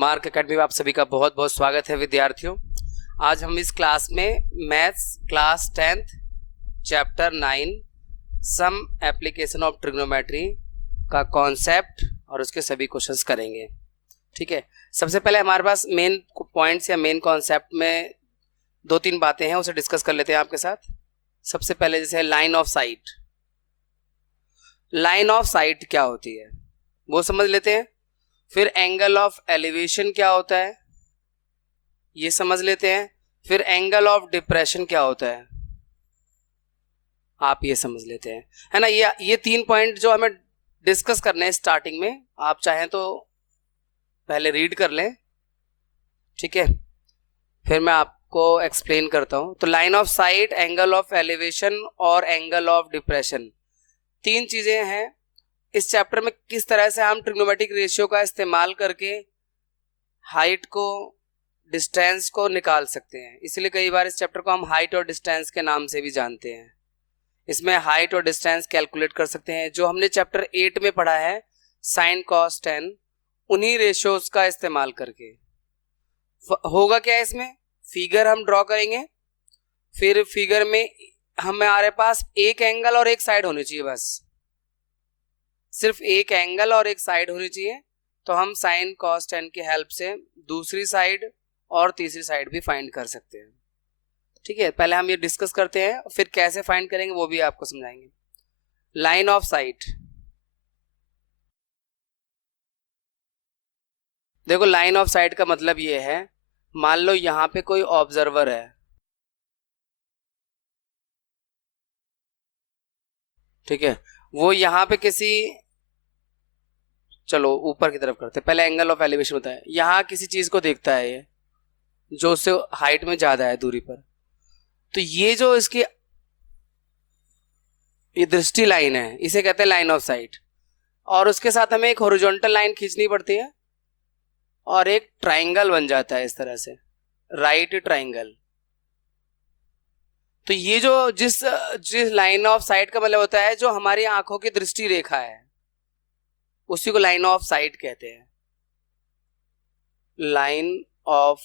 Mark academy में आप सभी का बहुत बहुत स्वागत है विद्यार्थियों। आज हम इस क्लास में maths class 10th chapter 9 some application of trigonometry का कॉन्सेप्ट और उसके सभी क्वेश्चंस करेंगे। ठीक है, सबसे पहले हमारे पास मेन पॉइंट्स या मेन कॉन्सेप्ट में दो तीन बातें हैं, उसे डिस्कस कर लेते हैं आपके साथ। सबसे पहले जैसे line of site. Line of site क्या होती है वो समझ लेते हैं। फिर एंगल ऑफ एलिवेशन क्या होता है ये समझ लेते हैं। फिर एंगल ऑफ डिप्रेशन क्या होता है आप ये समझ लेते हैं, है ना। ये तीन पॉइंट जो हमें डिस्कस करने हैं स्टार्टिंग में, आप चाहें तो पहले रीड कर लें, ठीक है, फिर मैं आपको एक्सप्लेन करता हूं। तो line of site, angle of elevation और एंगल ऑफ डिप्रेशन, तीन चीजें हैं इस चैप्टर में। किस तरह से हम ट्रिग्नोमेट्रिक रेशियो का इस्तेमाल करके हाइट को, डिस्टेंस को निकाल सकते हैं। इसलिए कई बार इस चैप्टर को हम हाइट और डिस्टेंस के नाम से भी जानते हैं। इसमें हाइट और डिस्टेंस कैलकुलेट कर सकते हैं। जो हमने चैप्टर 8 में पढ़ा है साइन कॉस टेन, उन्हीं रेशियोज का इस्तेमाल करके होगा क्या। इसमें फिगर हम ड्रॉ करेंगे, फिर फिगर में हमारे पास एक एंगल और एक साइड होनी चाहिए, बस सिर्फ एक एंगल और एक साइड होनी चाहिए। तो हम साइन कॉस टेन की हेल्प से दूसरी साइड और तीसरी साइड भी फाइंड कर सकते हैं। ठीक है, पहले हम ये डिस्कस करते हैं, फिर कैसे फाइंड करेंगे वो भी आपको समझाएंगे। लाइन ऑफ साइट, देखो लाइन ऑफ साइट का मतलब ये है, मान लो यहां पे कोई ऑब्जर्वर है, ठीक है, वो यहां पे किसी, चलो ऊपर की तरफ करते, पहले एंगल ऑफ एलिवेशन होता है, यहां किसी चीज को देखता है ये जो उससे हाइट में ज्यादा है दूरी पर। तो ये जो इसकी ये दृष्टि लाइन है, इसे कहते हैं लाइन ऑफ साइट। और उसके साथ हमें एक हॉरिजॉन्टल लाइन खींचनी पड़ती है और एक ट्राइंगल बन जाता है इस तरह से, राइट ट्राइंगल। तो ये जो जिस लाइन ऑफ साइट का मतलब होता है जो हमारी आंखों की दृष्टि रेखा है, उसी को लाइन ऑफ साइट कहते हैं। लाइन ऑफ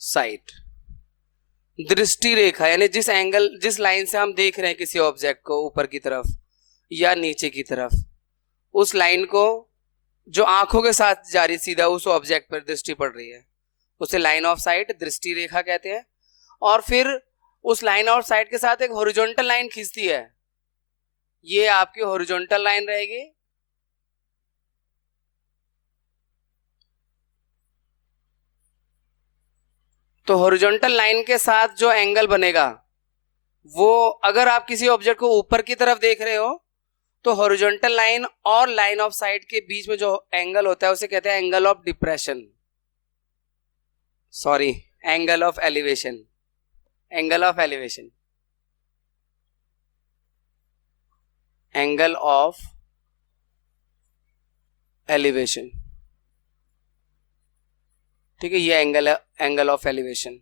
साइट, दृष्टि रेखा, यानी जिस एंगल, जिस लाइन से हम देख रहे हैं किसी ऑब्जेक्ट को ऊपर की तरफ या नीचे की तरफ, उस लाइन को जो आंखों के साथ जा रही सीधा उस ऑब्जेक्ट पर दृष्टि पड़ रही है, उसे लाइन ऑफ साइट, दृष्टि रेखा कहते हैं। और फिर उस लाइन ऑफ साइट के साथ एक हॉरिजॉन्टल लाइन खींचती है, ये आपकी हॉरिजॉन्टल लाइन रहेगी। तो हॉरिजॉन्टल लाइन के साथ जो एंगल बनेगा वो, अगर आप किसी ऑब्जेक्ट को ऊपर की तरफ देख रहे हो तो हॉरिजॉन्टल लाइन और लाइन ऑफ साइट के बीच में जो एंगल होता है उसे कहते हैं angle of depression, sorry angle of elevation, angle of elevation, angle of elevation, ठीक है। ये एंगल है एंगल ऑफ एलिवेशन।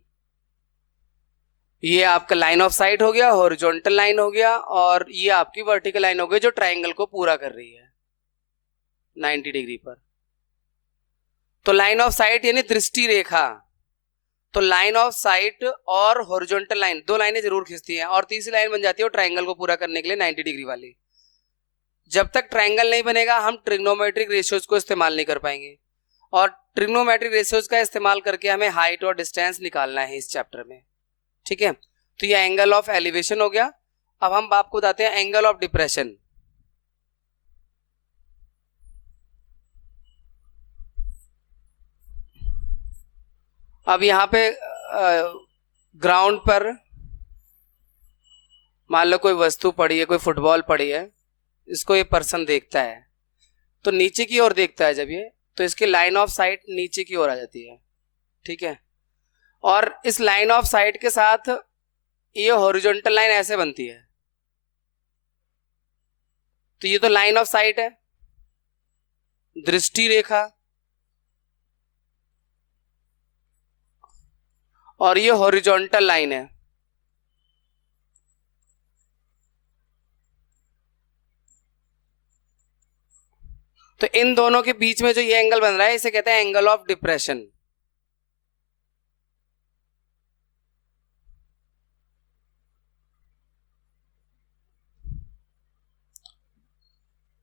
ये आपका लाइन ऑफ साइट हो गया, हॉरिजॉन्टल लाइन हो गया, और ये आपकी वर्टिकल लाइन हो गई जो ट्राइंगल को पूरा कर रही है 90 डिग्री पर। तो लाइन ऑफ साइट यानी दृष्टि रेखा। तो लाइन ऑफ साइट और हॉरिजॉन्टल लाइन दो लाइनें जरूर खींचती हैं, और तीसरी लाइन बन जाती है ट्राइंगल को पूरा करने के लिए 90 डिग्री वाली। जब तक ट्राइंगल नहीं बनेगा हम ट्रिग्नोमेट्रिक रेशियोज को इस्तेमाल नहीं कर पाएंगे, और ट्रिग्नोमेट्रिक रेशियोज का इस्तेमाल करके हमें हाइट और डिस्टेंस निकालना है इस चैप्टर में, ठीक है। तो ये एंगल ऑफ एलिवेशन हो गया। अब हम आपको बताते हैं एंगल ऑफ डिप्रेशन। अब यहां पे ग्राउंड पर मान लो कोई वस्तु पड़ी है, कोई फुटबॉल पड़ी है, इसको ये पर्सन देखता है तो नीचे की ओर देखता है जब ये, तो इसकी लाइन ऑफ साइट नीचे की ओर आ जाती है, ठीक है। और इस लाइन ऑफ साइट के साथ ये हॉरिजॉन्टल लाइन ऐसे बनती है, तो ये तो लाइन ऑफ साइट है, दृष्टि रेखा, और ये हॉरिजॉन्टल लाइन है। तो इन दोनों के बीच में जो ये एंगल बन रहा है इसे कहते हैं एंगल ऑफ डिप्रेशन।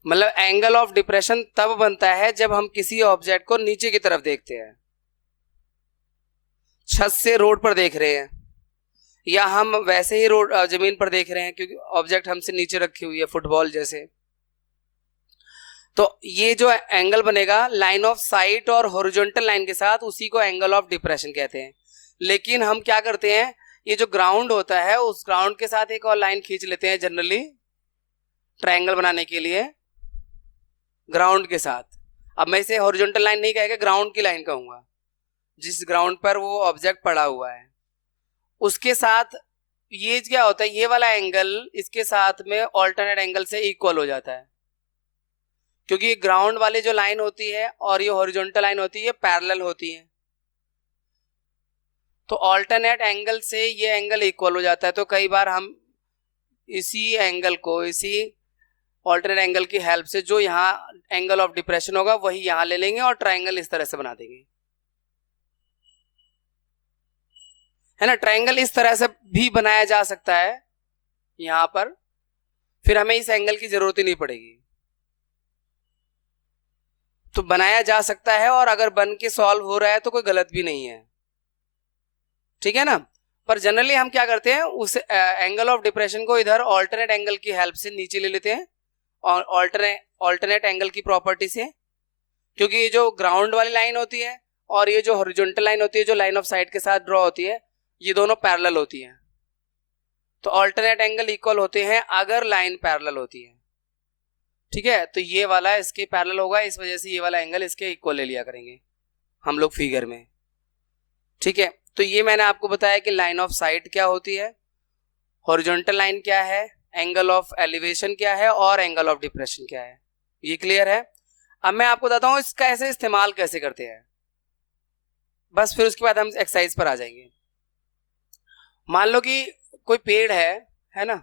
मतलब एंगल ऑफ डिप्रेशन तब बनता है जब हम किसी ऑब्जेक्ट को नीचे की तरफ देखते हैं, छत से रोड पर देख रहे हैं, या हम वैसे ही रोड जमीन पर देख रहे हैं क्योंकि ऑब्जेक्ट हमसे नीचे रखी हुई है, फुटबॉल जैसे। तो ये जो एंगल बनेगा लाइन ऑफ साइट और हॉरिजॉन्टल लाइन के साथ, उसी को एंगल ऑफ डिप्रेशन कहते हैं। लेकिन हम क्या करते हैं, ये जो ग्राउंड होता है उस ग्राउंड के साथ एक और लाइन खींच लेते हैं जनरली ट्रायंगल बनाने के लिए, ग्राउंड के साथ। अब मैं इसे हॉरिजॉन्टल लाइन नहीं कहेगा, ग्राउंड की लाइन कहूंगा, जिस ग्राउंड पर वो ऑब्जेक्ट पड़ा हुआ है उसके साथ ये क्या होता है, ये वाला एंगल इसके साथ में ऑल्टरनेट एंगल से इक्वल हो जाता है, क्योंकि ये ग्राउंड वाली जो लाइन होती है और ये हॉरिजॉन्टल लाइन होती है पैरेलल होती है, तो ऑल्टरनेट एंगल से ये एंगल इक्वल हो जाता है। तो कई बार हम इसी एंगल को, इसी ऑल्टरनेट एंगल की हेल्प से जो यहाँ एंगल ऑफ डिप्रेशन होगा वही यहाँ ले लेंगे और ट्रायंगल इस तरह से बना देंगे, है ना। ट्रायंगल इस तरह से भी बनाया जा सकता है यहाँ पर, फिर हमें इस एंगल की जरूरत ही नहीं पड़ेगी। तो बनाया जा सकता है और अगर बन के सॉल्व हो रहा है तो कोई गलत भी नहीं है, ठीक है ना। पर जनरली हम क्या करते हैं, उस एंगल ऑफ डिप्रेशन को इधर ऑल्टरनेट एंगल की हेल्प से नीचे ले लेते हैं, और ऑल्टरनेट एंगल की प्रॉपर्टी से, क्योंकि ये जो ग्राउंड वाली लाइन होती है और ये जो हॉरिजॉन्टल लाइन होती है जो लाइन ऑफ साइट के साथ ड्रॉ होती है, ये दोनों पैरेलल होती है। तो ऑल्टरनेट एंगल इक्वल होते हैं अगर लाइन पैरेलल होती है, ठीक है। तो ये वाला इसके पैरेलल होगा, इस वजह से ये वाला एंगल इसके इक्वल ले लिया करेंगे हम लोग फिगर में, ठीक है। तो ये मैंने आपको बताया कि लाइन ऑफ साइट क्या होती है, हॉरिजॉन्टल लाइन क्या है, एंगल ऑफ एलिवेशन क्या है और एंगल ऑफ डिप्रेशन क्या है। ये क्लियर है। अब मैं आपको बताता हूँ इसका ऐसे इस्तेमाल कैसे करते हैं, बस फिर उसके बाद हम एक्सरसाइज पर आ जाएंगे। मान लो कि कोई पेड़ है ना,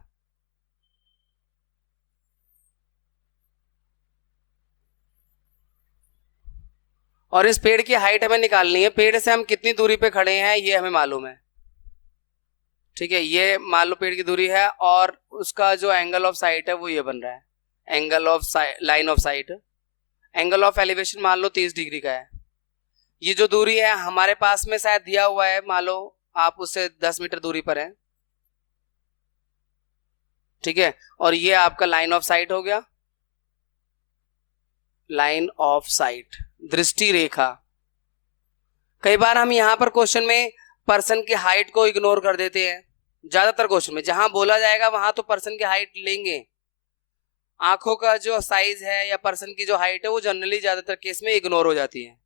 और इस पेड़ की हाइट हमें निकालनी है, पेड़ से हम कितनी दूरी पे खड़े हैं ये हमें मालूम है, ठीक है। ये मान लो पेड़ की दूरी है और उसका जो एंगल ऑफ साइट है वो ये बन रहा है, angle of line of site. Angle of elevation मान लो 30 डिग्री का है। ये जो दूरी है हमारे पास में शायद दिया हुआ है, मान लो आप उससे 10 मीटर दूरी पर हैं, ठीक है। और ये आपका लाइन ऑफ साइट हो गया, लाइन ऑफ साइट, दृष्टि रेखा। कई बार हम यहां पर क्वेश्चन में पर्सन की हाइट को इग्नोर कर देते हैं, ज्यादातर क्वेश्चन में जहां बोला जाएगा वहां तो पर्सन की हाइट लेंगे, आंखों का जो साइज है या पर्सन की जो हाइट है वो जनरली ज्यादातर केस में इग्नोर हो जाती है।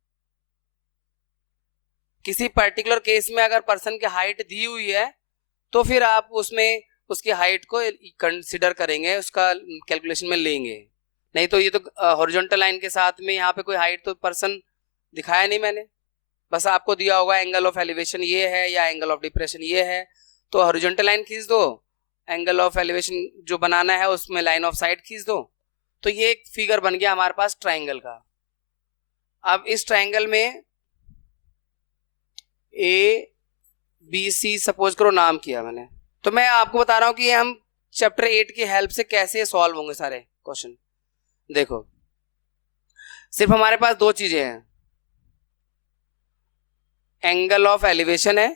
किसी पर्टिकुलर केस में अगर पर्सन की हाइट दी हुई है तो फिर आप उसमें उसकी हाइट को कंसिडर करेंगे, उसका कैलकुलेशन में लेंगे। नहीं तो ये तो हॉरिजॉन्टल लाइन के साथ में यहाँ पे कोई हाइट तो पर्सन दिखाया नहीं मैंने, बस आपको दिया होगा एंगल ऑफ एलिवेशन ये है या एंगल ऑफ डिप्रेशन ये है, तो हॉरिजॉन्टल लाइन खींच दो, एंगल ऑफ एलिवेशन जो बनाना है उसमें लाइन ऑफ साइट खींच दो, तो ये एक फिगर बन गया हमारे पास ट्राइंगल का। अब इस ट्राइंगल में ए बी सी सपोज करो नाम किया मैंने, तो मैं आपको बता रहा हूं कि हम चैप्टर 8 की हेल्प से कैसे सॉल्व होंगे सारे क्वेश्चन। देखो सिर्फ हमारे पास दो चीजें हैं, एंगल ऑफ एलिवेशन है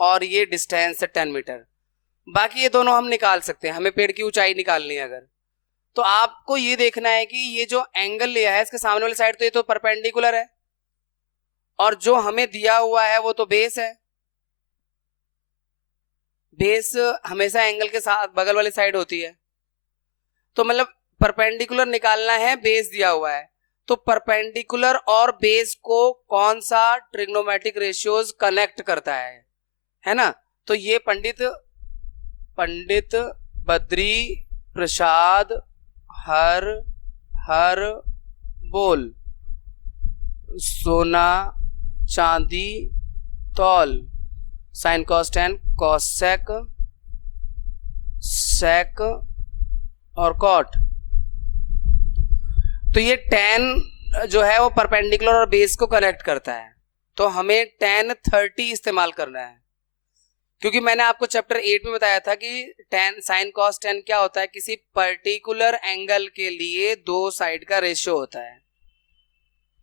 और ये डिस्टेंस है 10 मीटर, बाकी ये दोनों हम निकाल सकते हैं। हमें पेड़ की ऊंचाई निकालनी है अगर, तो आपको ये देखना है कि ये जो एंगल लिया है इसके सामने वाली साइड तो ये तो परपेंडिकुलर है, और जो हमें दिया हुआ है वो तो बेस है। बेस हमेशा एंगल के साथ बगल वाली साइड होती है, तो मतलब परपेंडिकुलर निकालना है, बेस दिया हुआ है, तो परपेंडिकुलर और बेस को कौन सा ट्रिग्नोमेट्रिक रेशियोज कनेक्ट करता है ना। तो ये पंडित बद्री प्रसाद हर बोल, सोना चांदी तौल, sine cos tan cosec sec और कॉट। तो ये tan जो है वो परपेंडिकुलर और बेस को कनेक्ट करता है, तो हमें tan 30 इस्तेमाल करना है, क्योंकि मैंने आपको चैप्टर 8 में बताया था कि tan sin cos tan क्या होता है, किसी पर्टिकुलर एंगल के लिए दो साइड का रेशियो होता है।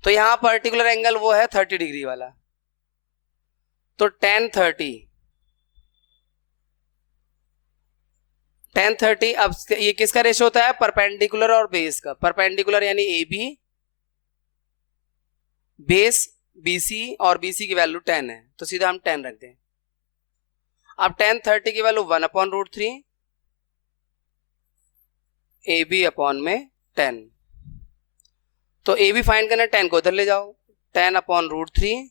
तो यहां पर्टिकुलर एंगल वो है 30 डिग्री वाला, तो tan 30 अब ये किसका रेशियो होता है, परपेंडिकुलर और बेस का। परपेंडिकुलर यानी ए बी, बेस BC और BC की वैल्यू 10 है, तो सीधा हम 10 रख दें। अब tan 30 की वैल्यू 1/√3 AB अपॉन में 10, तो AB फाइंड करना, 10 को उधर ले जाओ, 10/√3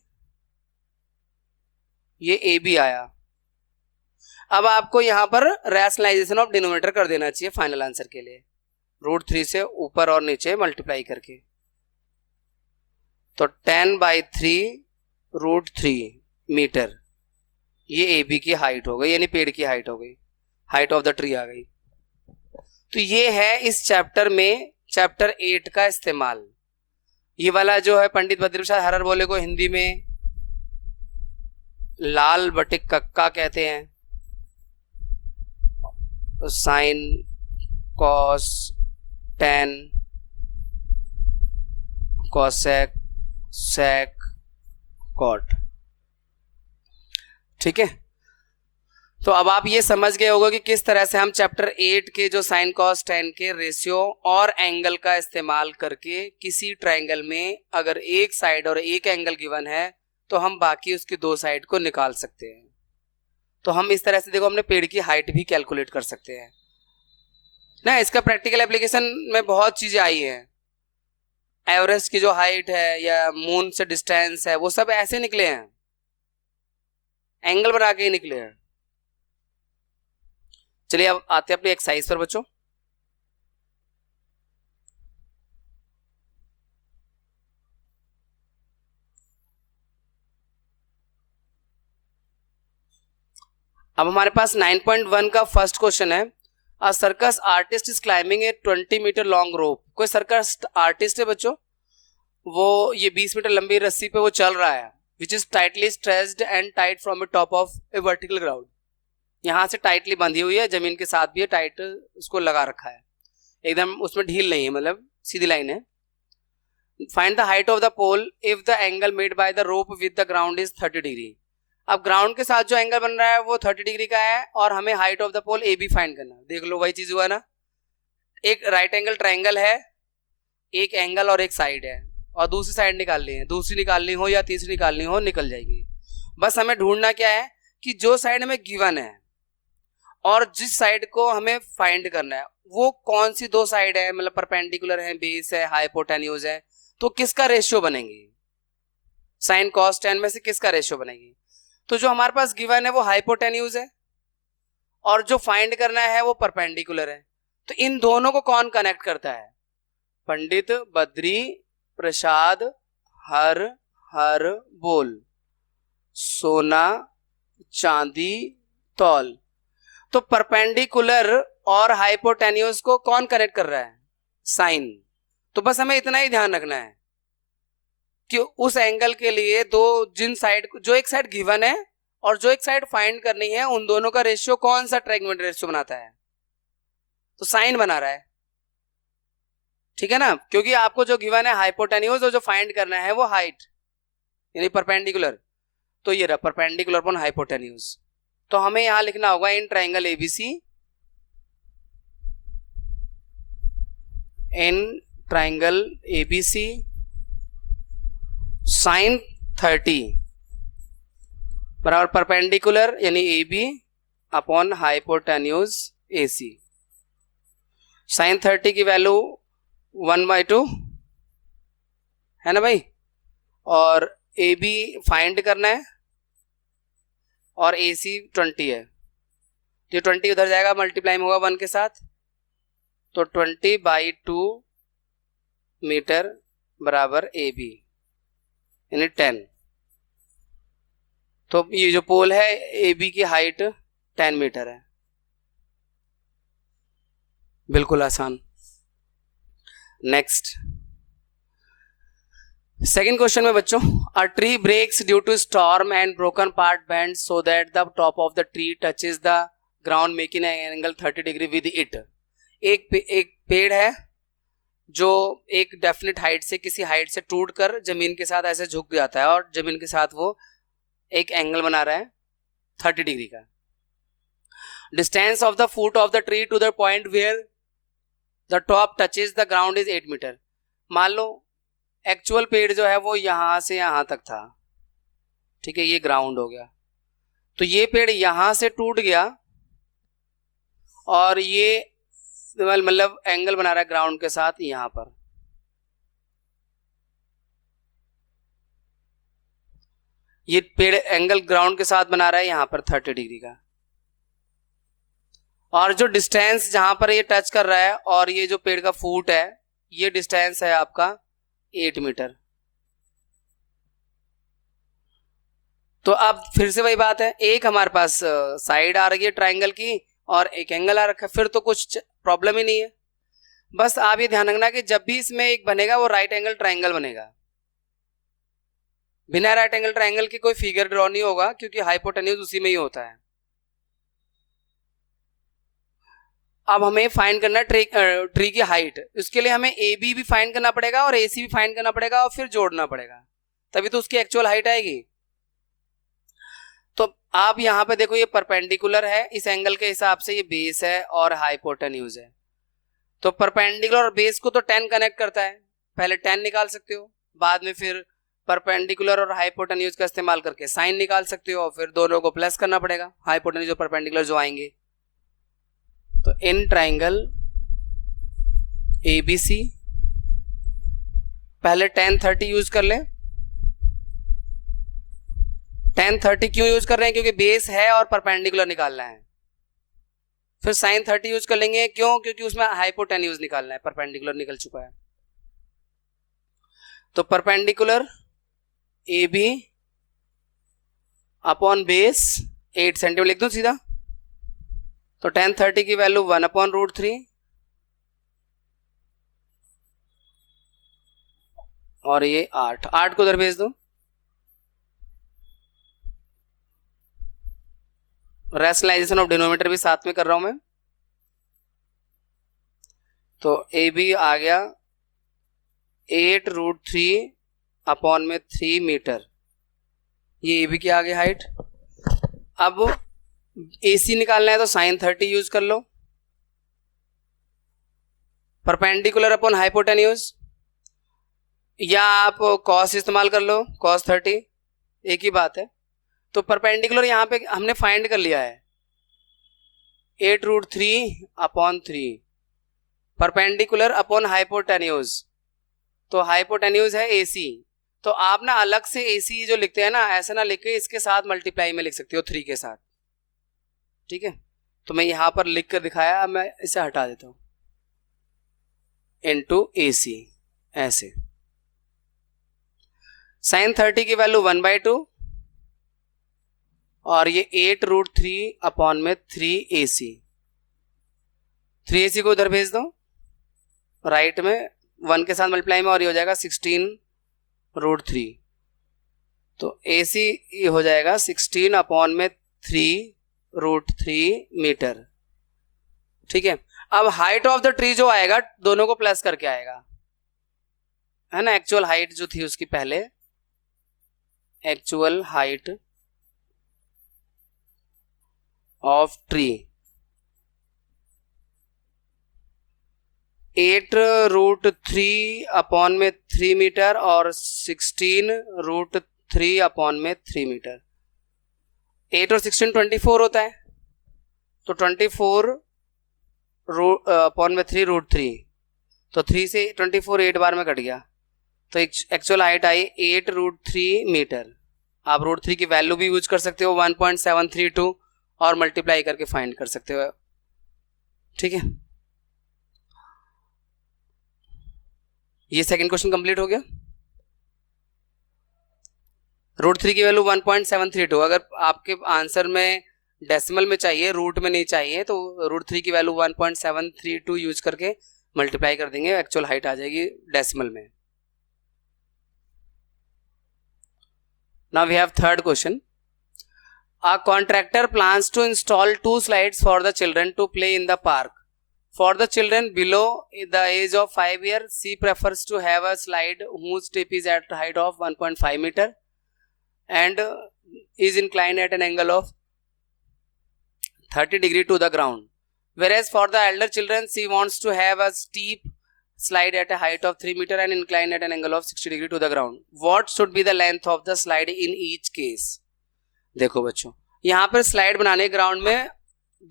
ये AB आया। अब आपको यहां पर रैशनलाइजेशन ऑफ डिनोमिनेटर कर देना चाहिए फाइनल आंसर के लिए, √3 से ऊपर और नीचे मल्टीप्लाई करके, तो 10/3√3 मीटर ये AB की हाइट हो गई, यानी पेड़ की हाइट हो गई, हाइट ऑफ द ट्री आ गई। तो ये है इस चैप्टर में चैप्टर 8 का इस्तेमाल। ये वाला जो है पंडित बद्री प्रसाद हरर बोले को हिंदी में लाल बटिक कक्का कहते हैं, sine cos tan cosec sec cot, ठीक है। तो अब आप ये समझ गए होगा कि किस तरह से हम चैप्टर 8 के जो साइन कॉस टेन के रेशियो और एंगल का इस्तेमाल करके किसी ट्रायंगल में अगर एक साइड और एक एंगल गिवन है तो हम बाकी उसकी दो साइड को निकाल सकते हैं। तो हम इस तरह से देखो अपने पेड़ की हाइट भी कैलकुलेट कर सकते हैं ना। इसका प्रैक्टिकल एप्लीकेशन में बहुत चीजें आई हैं, एवरेस्ट की जो हाइट है या मून से डिस्टेंस है वो सब ऐसे निकले हैं, एंगल बना के ही निकले हैं। चलिए अब आते हैं अपनी एक्सरसाइज पर बच्चों। अब हमारे पास 9.1 का फर्स्ट क्वेश्चन है, a circus artist is climbing a 20 metre long rope. कोई सर्कस आर्टिस्ट है बच्चों, वो ये 20 मीटर लंबी रस्सी पे वो चल रहा है, which is tightly stretched and tight from the top of A vertical ground. यहाँ से टाइटली बंधी हुई है, जमीन के साथ भी है, टाइट उसको लगा रखा है, एकदम उसमें ढील नहीं है, मतलब सीधी लाइन है। Find the height of the pole if the angle made by the rope with the ground is 30 degree. अब ग्राउंड के साथ जो एंगल बन रहा है वो 30 डिग्री का है और हमें height of the pole A B find करना। देख लो वही चीज हुआ ना, एक राइट एंगल ट्राइंगल है, एक एंगल और एक साइड है, और दूसरी साइड निकालनी है, दूसरी निकालनी हो या तीसरी निकालनी हो निकल जाएगी। बस हमें ढूंढना क्या है कि जो साइड हमें गिवन है और जिस साइड को हमें फाइंड करना है वो कौन सी दो साइड है, मतलब परपेंडिकुलर है, बेस है, हाइपोटेन्यूज है, तो किसका रेशियो बनेगी, साइन कॉस टेन में से किसका रेशियो बनेगी। तो जो हमारे पास गिवन है वो हाइपोटेन्यूज है और जो फाइंड करना है वो परपेंडिकुलर है। तो इन दोनों को कौन कनेक्ट करता है, पंडित बद्री प्रसाद हर हर बोल, सोना चांदी तौल। तो परपेंडिकुलर और हाइपोटेन्यूज को कौन कनेक्ट कर रहा है, साइन। तो बस हमें इतना ही ध्यान रखना है कि उस एंगल के लिए दो जिन साइड, जो एक साइड गिवन है और जो एक साइड फाइंड करनी है, उन दोनों का रेशियो कौन सा ट्रायंगुलर रेशियो बनाता है, तो साइन बना रहा है, ठीक है ना। क्योंकि आपको जो गिवन है हाइपोटेन्यूज और जो फाइंड करना है वो हाइट यानी परपेंडिकुलर, तो ये रहा परपेंडिकुलर अपॉन हाइपोटेन्यूज। तो हमें यहां लिखना होगा in triangle ABC, in triangle ABC sine 30 बराबर परपेंडिकुलर यानी A B upon hypotenuse A C. Sine 30 की वैल्यू 1/2 है ना भाई, और ए बी फाइंड करना है और ए सी 20 है, तो 20 उधर जाएगा, मल्टीप्लाई में होगा 1 के साथ, तो 20/2 मीटर बराबर ए बी यानी 10। तो ये जो पोल है ए बी की हाइट 10 मीटर है, बिल्कुल आसान। नेक्स्ट सेकेंड क्वेश्चन में बच्चों, a tree breaks due to storm and broken part bend so that the top of the tree touches the ground making an angle 30 degree with it. एक पेड़ है जो एक डेफिनेट हाइट से, किसी height से टूट कर जमीन के साथ ऐसे झुक जाता है और जमीन के साथ वो एक एंगल बना रहा है 30 डिग्री का। Distance of the foot of the tree to the point where the top touches the ground is 8 metre. मान लो एक्चुअल पेड़ जो है वो यहां से यहां तक था, ठीक है, ये ग्राउंड हो गया। तो ये पेड़ यहां से टूट गया और ये मतलब एंगल बना रहा है ग्राउंड के साथ यहां पर। ये पेड़ एंगल ग्राउंड के साथ बना रहा है यहां पर 30 डिग्री का। और जो डिस्टेंस जहां पर ये टच कर रहा है और ये जो पेड़ का फुट है, ये डिस्टेंस है आपका 8 मीटर। तो अब फिर से वही बात है, एक हमारे पास साइड आ रही है ट्राइंगल की और एक एंगल आ रखा है, फिर तो कुछ प्रॉब्लम ही नहीं है। बस आप ये ध्यान रखना कि जब भी इसमें एक बनेगा वो राइट एंगल ट्राइंगल बनेगा। बिना राइट एंगल ट्राइंगल की कोई फिगर ड्रॉ नहीं होगा, क्योंकि हाइपोटेन्यूज उसी में ही होता है। अब हमें फाइंड करना है ट्री की हाइट। इसके लिए हमें ए बी भी फाइंड करना पड़ेगा और ए सी भी फाइंड करना पड़ेगा और फिर जोड़ना पड़ेगा, तभी तो उसकी एक्चुअल हाइट आएगी। तो आप यहाँ पे देखो, ये परपेंडिकुलर है, इस एंगल के हिसाब से ये बेस है और हाइपोटेन्यूज है। तो परपेंडिकुलर और बेस को तो 10 कनेक्ट करता है, पहले 10 निकाल सकते हो, बाद में फिर परपेंडिकुलर और हाइपोटेन्यूज का इस्तेमाल करके साइन निकाल सकते हो और फिर दोनों को प्लस करना पड़ेगा, हाइपोटेन्यूज और परपेंडिकुलर जो आएंगे। तो इन ट्राइंगल ABC पहले tan 30 यूज कर लें। tan 30 क्यों यूज कर रहे हैं? क्योंकि बेस है और परपेंडिकुलर निकालना है। फिर sin 30 यूज कर लेंगे, क्यों? क्योंकि उसमें हाइपोटेन्यूज निकालना है, परपेंडिकुलर निकल चुका है। तो perpendicular AB upon base 8 centimetre लिख दूं सीधा। तो tan 30 की वैल्यू 1/√3 और ये 8 को उधर भेज दो। रैशनलाइजेशन ऑफ डिनोमिनेटर भी साथ में कर रहा हूं मैं। तो AB आ गया 8√3 अपॉन में 3 मीटर, ये AB की आ गई हाइट। अब AC निकालना है तो sin 30 यूज कर लो, परपेंडिकुलर अपॉन हाइपोटेन्यूज, या आप cos इस्तेमाल कर लो, cos 30, एक ही बात है। तो परपेंडिकुलर यहाँ पे हमने फाइंड कर लिया है 8√3 अपॉन 3, परपेंडिकुलर अपॉन हाइपोटेन्यूज, तो हाइपोटेन्यूज है AC। तो आप ना अलग से AC जो लिखते हैं ना, ऐसा ना लिख के इसके साथ मल्टीप्लाई में लिख सकते हो 3 के साथ, ठीक है। तो मैं यहां पर लिख कर दिखाया, अब मैं इसे हटा देता हूं, इनटू AC ऐसे। sin 30 की वैल्यू 1/2 और ये 8√3 अपॉन में 3AC, 3AC को उधर भेज दो राइट में, 1 के साथ मल्टीप्लाई में, और ये हो जाएगा 16√3। तो AC ये हो जाएगा 16 अपॉन में 3√3 मीटर, ठीक है। अब हाइट ऑफ द ट्री जो आएगा दोनों को प्लस करके आएगा, है ना। एक्चुअल हाइट जो थी उसकी पहले, actual height of tree 8√3 upon में 3 मीटर और 16√3 अपॉन में 3 मीटर। 8 और 16 24 होता है, तो 24 अपॉन में 3√3, तो 3 से 24 8 बार में कट गया, तो एक्चुअल हाइट आई 8√3 मीटर। आप √3 की वैल्यू भी यूज कर सकते हो 1.732 और मल्टीप्लाई करके फाइंड कर सकते हो, ठीक है। ये सेकंड क्वेश्चन कंप्लीट हो गया। √3 की वैल्यू 1.732, अगर आपके आंसर में डेसिमल में चाहिए, रूट में नहीं चाहिए, तो √3 की वैल्यू 1.732 यूज करके मल्टीप्लाई कर देंगे, एक्चुअल हाइट आ जाएगी डेसिमल में। Now we have third question. A contractor plans to install 2 slides for the children to play in the park. For the children below the age of 5 years, she prefers to have a slide whose tip is at height of 1.5 meter and is inclined at an angle of 30 degree to the ground. Whereas for the elder children, she wants to have a steep slide at a height of 3 meter and inclined at an angle of 60 degree to the ground. What should be the length of the slide in each case? देखो बच्चों, यहाँ पर slide बनाने ground में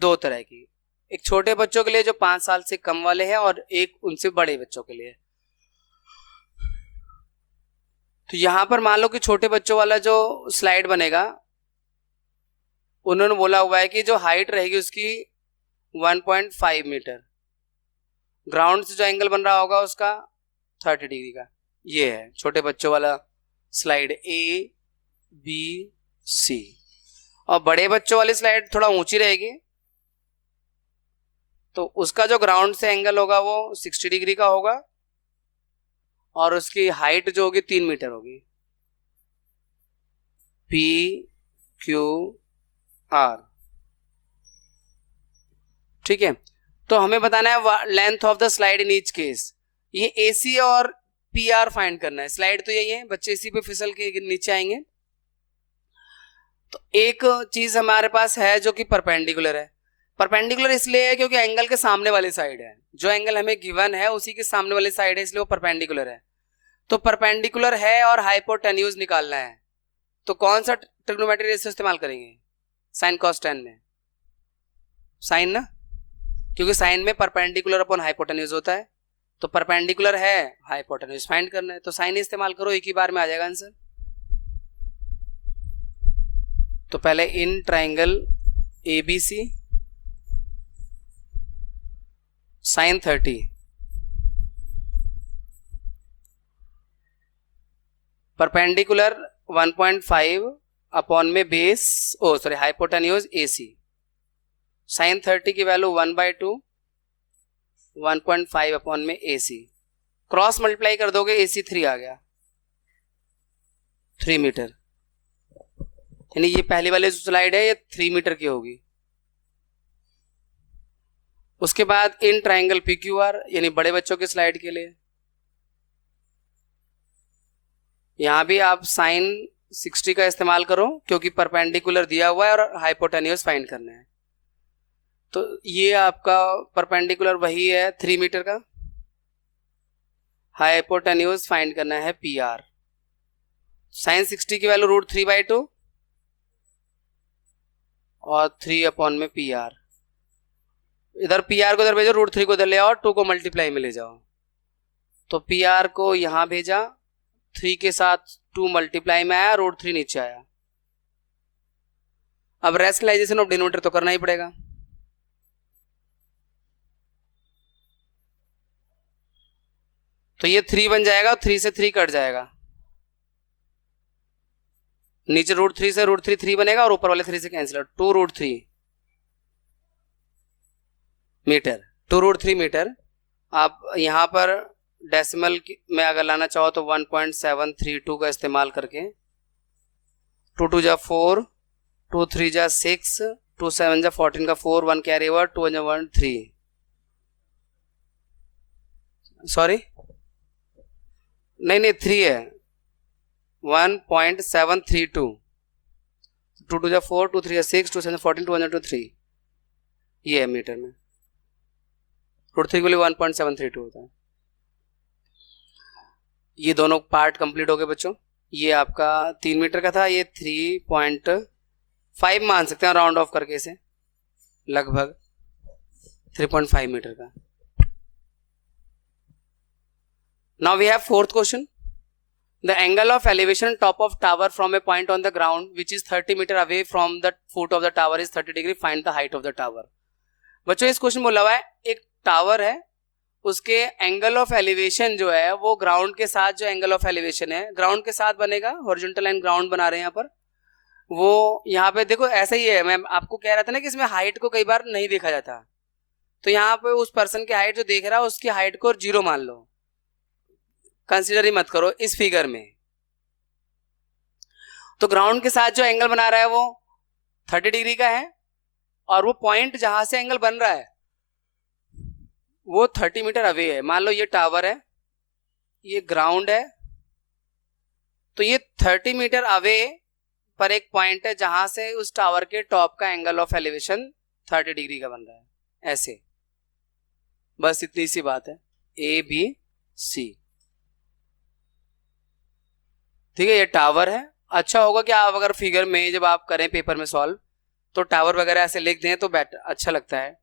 दो तरह की, एक छोटे बच्चों के लिए जो 5 साल से कम वाले हैं और एक उनसे बड़े बच्चों के लिए। तो यहाँ पर मान लो कि छोटे बच्चों वाला जो स्लाइड बनेगा, उन्होंने बोला हुआ है कि जो हाइट रहेगी उसकी 1.5 मीटर, ग्राउंड से जो एंगल बन रहा होगा उसका 30 डिग्री का। ये है छोटे बच्चों वाला स्लाइड A, B, C। और बड़े बच्चों वाली स्लाइड थोड़ा ऊंची रहेगी, तो उसका जो ग्राउंड से एंगल होगा वो 60 डिग्री का होगा और उसकी हाइट जो होगी 3 मीटर होगी। P, Q, R। ठीक है, तो हमें बताना है length of the slide in each case. ये AC और PR फाइंड करना है। स्लाइड तो यही है, बच्चे इसी पे फिसल के नीचे आएंगे। तो एक चीज हमारे पास है जो कि परपेंडिकुलर है। परपेंडिकुलर इसलिए है क्योंकि एंगल के सामने वाली साइड है, जो एंगल हमें गिवन है उसी के सामने वाली साइड है, इसलिए वो परपेंडिकुलर है। तो परपेंडिकुलर है और हाइपोटेन्यूज निकालना है, तो कौन सा ट्रिग्नोमेट्री रेशियो इस्तेमाल करेंगे? साइन कॉस टेन में साइन ना, क्योंकि साइन में परपेंडिकुलर अपॉन हाइपोटेन्यूज होता है। तो परपेंडिकुलर है, हाइपोटेन्यूज फाइंड करना है, तो साइन इस्तेमाल करो, एक ही बार में आ जाएगा आंसर। तो पहले in triangle ABC sine 30 perpendicular 1.5 upon में बेस हाइपोटेन्यूज AC। साइन 30 की वैल्यू 1/2 1.5 अपॉन में AC। क्रॉस मल्टीप्लाई कर दोगे AC 3 आ गया, 3 मीटर। यानी ये पहली वाली जो स्लाइड है ये 3 मीटर की होगी। उसके बाद इन ट्राइंगल PQR यानी बड़े बच्चों की स्लाइड के लिए, यहां भी आप साइन 60 का इस्तेमाल करो क्योंकि परपेंडिकुलर दिया हुआ है और हाइपोटेन्यूज फाइंड करना है। तो ये आपका परपेंडिकुलर वही है 3 मीटर का, हाइपोटेन्यूज फाइंड करना है PR। साइन 60 की वैल्यू √3/2 और 3 अपॉन में PR। इधर PR को इधर भेजो, √3 को इधर ले आओ, 2 को मल्टीप्लाई में ले जाओ। तो PR को यहां भेजा, 3 के साथ 2 मल्टीप्लाई में आया, √3 नीचे आया। अब रेशनलाइजेशन ऑफ डिनोमिनेटर तो करना ही पड़ेगा। तो ये 3 बन जाएगा, 3 से 3 कट जाएगा, नीचे √3 से √3 3 बनेगा और ऊपर वाले 3 से कैंसिल, 2√3 मीटर, 2√3 मीटर। आप यहाँ पर डेसिमल में अगर लाना चाहो तो 1.732 का इस्तेमाल करके 2 2 जा 4, 2 3 जा 6, 2 7 जा 14 का 4, 1 कैरी ओवर, 2 जा 1 3, सॉरी नहीं 3 है, 1.732, 2 2 जा 4, 2 3 जा 6, 2 7 जा 14, 2 1 2 3, ये है मीटर में। √3 के लिए 1.732 होता है। ये दोनों पार्ट कंप्लीट हो गए बच्चों। ये आपका 3 मीटर का था, ये 3.5 मान सकते हैं राउंड ऑफ करके इसे, लगभग 3.5 मीटर का। Now we have fourth question. The angle of elevation top of tower from a point on the ground which is 30 meter away from the foot of the tower is 30 degree. Find the height of the tower. बच्चों इस question में बोला हुआ है एक tower है, उसके angle of elevation जो है वो ग्राउंड के साथ, जो एंगल ऑफ एलिवेशन है ग्राउंड के साथ बनेगा, हॉरिजॉन्टल लाइन ग्राउंड बना रहे हैं यहाँ पर। वो यहाँ पे देखो ऐसा ही है, मैं आपको कह रहा था ना कि इसमें हाइट को कई बार नहीं देखा जाता। तो यहाँ पे उस पर्सन की हाइट जो देख रहा है उसकी हाइट को 0 मान लो, कंसिडर ही मत करो इस फिगर में। तो ग्राउंड के साथ जो एंगल बना रहा है वो 30 डिग्री का है, और वो पॉइंट जहां से एंगल बन रहा है वो 30 मीटर अवे है। मान लो ये टावर है, ये ग्राउंड है, तो ये 30 मीटर अवे पर एक पॉइंट है जहां से उस टावर के टॉप का एंगल ऑफ एलिवेशन 30 डिग्री का बन रहा है, ऐसे। बस इतनी सी बात है, ए बी सी। ठीक है, ये टावर है। अच्छा होगा कि आप अगर फिगर में जब आप करें पेपर में सॉल्व तो टावर वगैरह ऐसे लिख दें तो बेटर, अच्छा लगता है।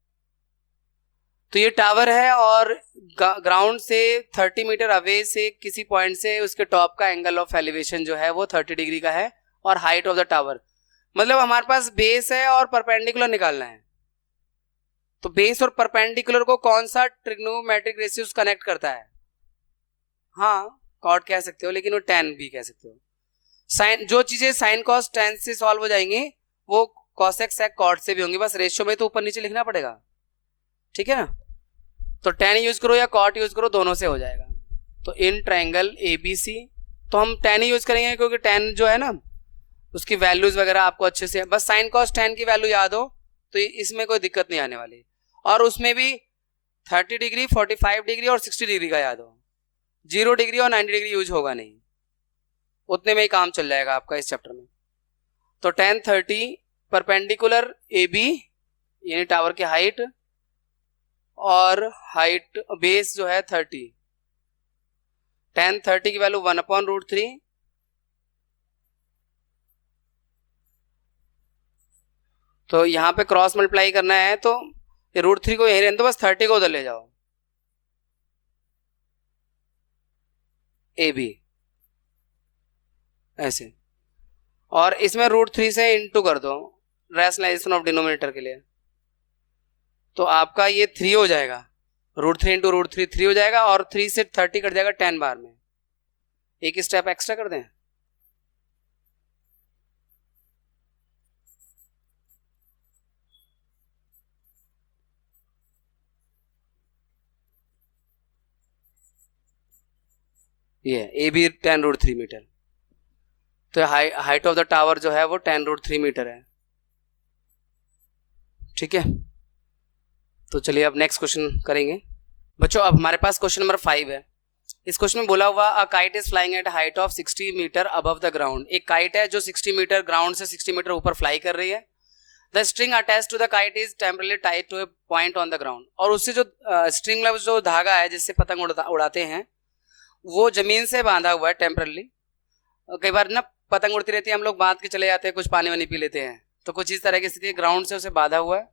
तो ये टावर है और ग्राउंड से 30 मीटर अवे से किसी पॉइंट से उसके टॉप का एंगल ऑफ एलिवेशन जो है वो 30 डिग्री का है, और हाइट ऑफ द टावर, मतलब हमारे पास बेस है और परपेंडिकुलर निकालना है। तो बेस और परपेंडिकुलर को कौन सा ट्रिग्नोमेट्रिक रेशियोज कनेक्ट करता है? हाँ, कॉट कह सकते हो, लेकिन वो tan भी कह सकते हो। साइन, जो चीजें साइन कॉस tan से सॉल्व हो जाएंगी वो कॉसेक सेक कॉट से भी होंगी, बस रेशियो में तो ऊपर नीचे लिखना पड़ेगा। ठीक है ना? तो tan यूज करो या कॉट यूज करो, दोनों से हो जाएगा। तो इन ट्रायंगल ABC तो हम tan ही यूज करेंगे, क्योंकि tan जो है ना उसकी वैल्यूज वगैरह आपको अच्छे से, बस साइन कॉस tan की वैल्यू याद हो तो इसमें कोई दिक्कत नहीं आने वाली। और उसमें भी 30 डिग्री, 45 डिग्री और 60 डिग्री का याद हो, 0 डिग्री और 90 डिग्री यूज होगा नहीं, उतने में ही काम चल जाएगा आपका इस चैप्टर में। तो tan 30 परपेंडिकुलर AB यानी टावर की हाइट, और हाइट बेस जो है 30, tan 30 की वैल्यू 1/√3, तो यहाँ पे क्रॉस मल्टीप्लाई करना है तो ये √3 को यहीं रहने दो, बस 30 को उधर ले जाओ, AB ऐसे, और इसमें √3 से इंटू कर दो रैशनलाइजेशन ऑफ डिनोमिनेटर के लिए, तो आपका ये 3 हो जाएगा, √3 इंटू √3 3 हो जाएगा, और 3 से 30 कट जाएगा tan बार में। एक स्टेप एक्स्ट्रा कर दें, ये AB tan√3 मीटर, तो हाइट ऑफ द टावर जो है वो tan√3 मीटर है। ठीक है, तो चलिए अब नेक्स्ट क्वेश्चन करेंगे बच्चों। अब हमारे पास क्वेश्चन नंबर 5 है। इस क्वेश्चन में बोला हुआ a kite is flying at height of 60 metre above the ground. एक काइट है जो 60 मीटर ग्राउंड से 60 मीटर ऊपर फ्लाई कर रही है। The string attach to the kite is temporarily tied to a point on the ground. और उससे जो स्ट्रिंग जो धागा है जिससे पतंग उड़ाते हैं वो जमीन से बांधा हुआ है टेम्परली। कई बार ना पतंग उड़ती रहती है, हम लोग बांध के चले जाते हैं, कुछ पानी वानी पी लेते हैं, तो कुछ इस तरह की स्थिति, ग्राउंड से उसे बांधा हुआ है।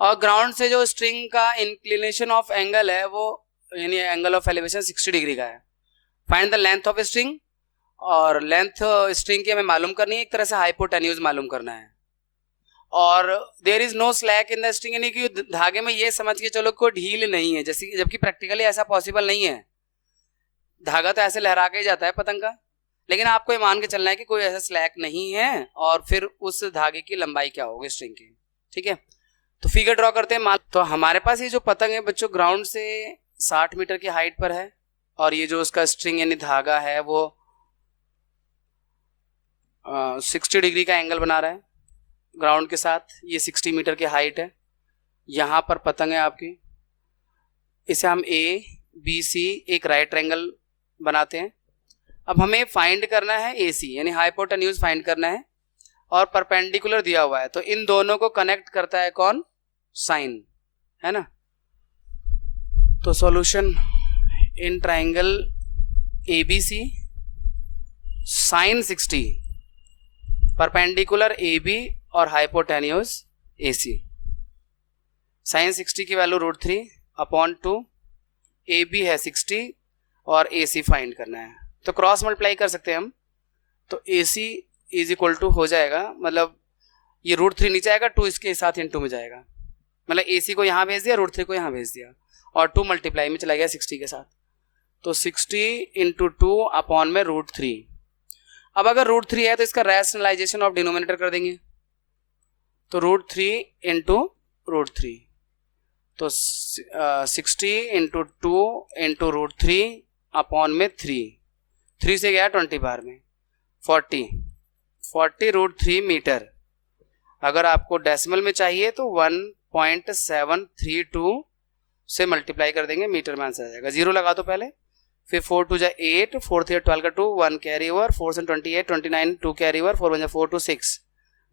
और ग्राउंड से जो स्ट्रिंग का इंक्लिनेशन ऑफ एंगल है वो यानी एंगल ऑफ एलिवेशन 60 डिग्री का है। Find the length of string, और लेंथ स्ट्रिंग की हमें मालूम करनी है, एक तरह से हाइपोटेन्यूज मालूम करना है। और there is no slack in the string, यानी कि धागे में ये समझ के चलो कोई ढील नहीं है, जैसे जबकि प्रैक्टिकली ऐसा पॉसिबल नहीं है। धागा तो ऐसे लहरा के ही जाता है पतंग का, लेकिन आपको ये मान के चलना है कि कोई ऐसा स्लैक नहीं है, और फिर उस धागे की लंबाई क्या होगी स्ट्रिंग की। ठीक है, तो फिगर ड्रॉ करते हैं। तो हमारे पास ये जो पतंग है बच्चों ग्राउंड से 60 मीटर की हाइट पर है, और ये जो उसका स्ट्रिंग यानी धागा है वो 60 डिग्री का एंगल बना रहा है ग्राउंड के साथ। ये 60 मीटर की हाइट है, यहाँ पर पतंग है आपकी, इसे हम ABC एक राइट एंगल बनाते हैं। अब हमें फाइंड करना है AC यानी हाइपोटेन्यूज फाइंड करना है, और परपेंडिकुलर दिया हुआ है, तो इन दोनों को कनेक्ट करता है कौन? साइन, है ना। तो solution in triangle ABC sine 60 perpendicular AB और हाइपोटेन्यूज AC। साइन 60 की वैल्यू √3/2, AB है 60 और AC फाइंड करना है, तो क्रॉस मल्टीप्लाई कर सकते हैं हम। तो AC इज इक्वल टू हो जाएगा, मतलब ये √3 नीचे आएगा, 2 इसके साथ इंटू में जाएगा, मतलब AC को यहाँ भेज दिया, √3 को यहाँ भेज दिया, और 2 मल्टीप्लाई में चला गया 60 के साथ। तो 60 इंटू 2 में √3। अब अगर √3 है तो इसका रैशनलाइजेशन ऑफ डिनोमिनेटर कर देंगे, तो √3 इंटू √3, तो 60 इंटू 2 इंटू √3 में 3 से गया 20 बार में 40, 40√3 मीटर। अगर आपको डेसिमल में चाहिए तो 1.732 से मल्टीप्लाई कर देंगे, मीटर में आंसर आ जाएगा। जीरो लगा दो पहले, फिर 4 2 8, 4 3 12 का 2, 1 कैरी ओवर, 4 से 28 29, 2 कैरी ओवर, 4 1 4 2 6,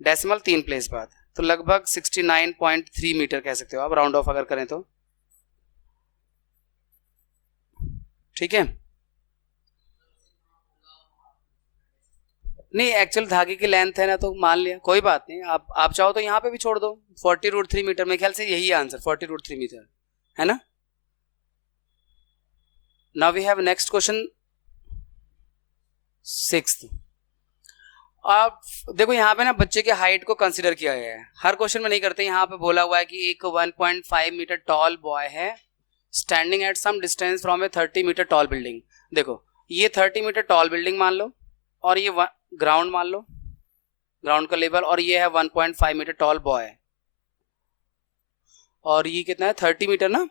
डेसिमल 3 प्लेस बाद, तो लगभग 69.3 मीटर कह सकते हो आप, राउंड ऑफ अगर करें तो। ठीक है, नहीं एक्चुअल धागे की लेंथ है ना, तो मान लिया, कोई बात नहीं। आप चाहो तो यहाँ पे भी छोड़ दो, 40√3 मीटर, मेरे ख्याल से यही आंसर 40√3 मीटर है ना। Now we have next question 6th। आप देखो यहाँ पे ना बच्चे के हाइट को कंसीडर किया गया है, हर क्वेश्चन में नहीं करते। यहाँ पे बोला हुआ है कि एक 1.5 मीटर टॉल बॉय है standing at some distance from a 30 metre tall building. देखो ये 30 मीटर टॉल बिल्डिंग मान लो, और ये ग्राउंड मान लो, ग्राउंड का लेवल, और ये है 1.5 मीटर टॉल बॉय, और ये कितना है 30 मीटर ना।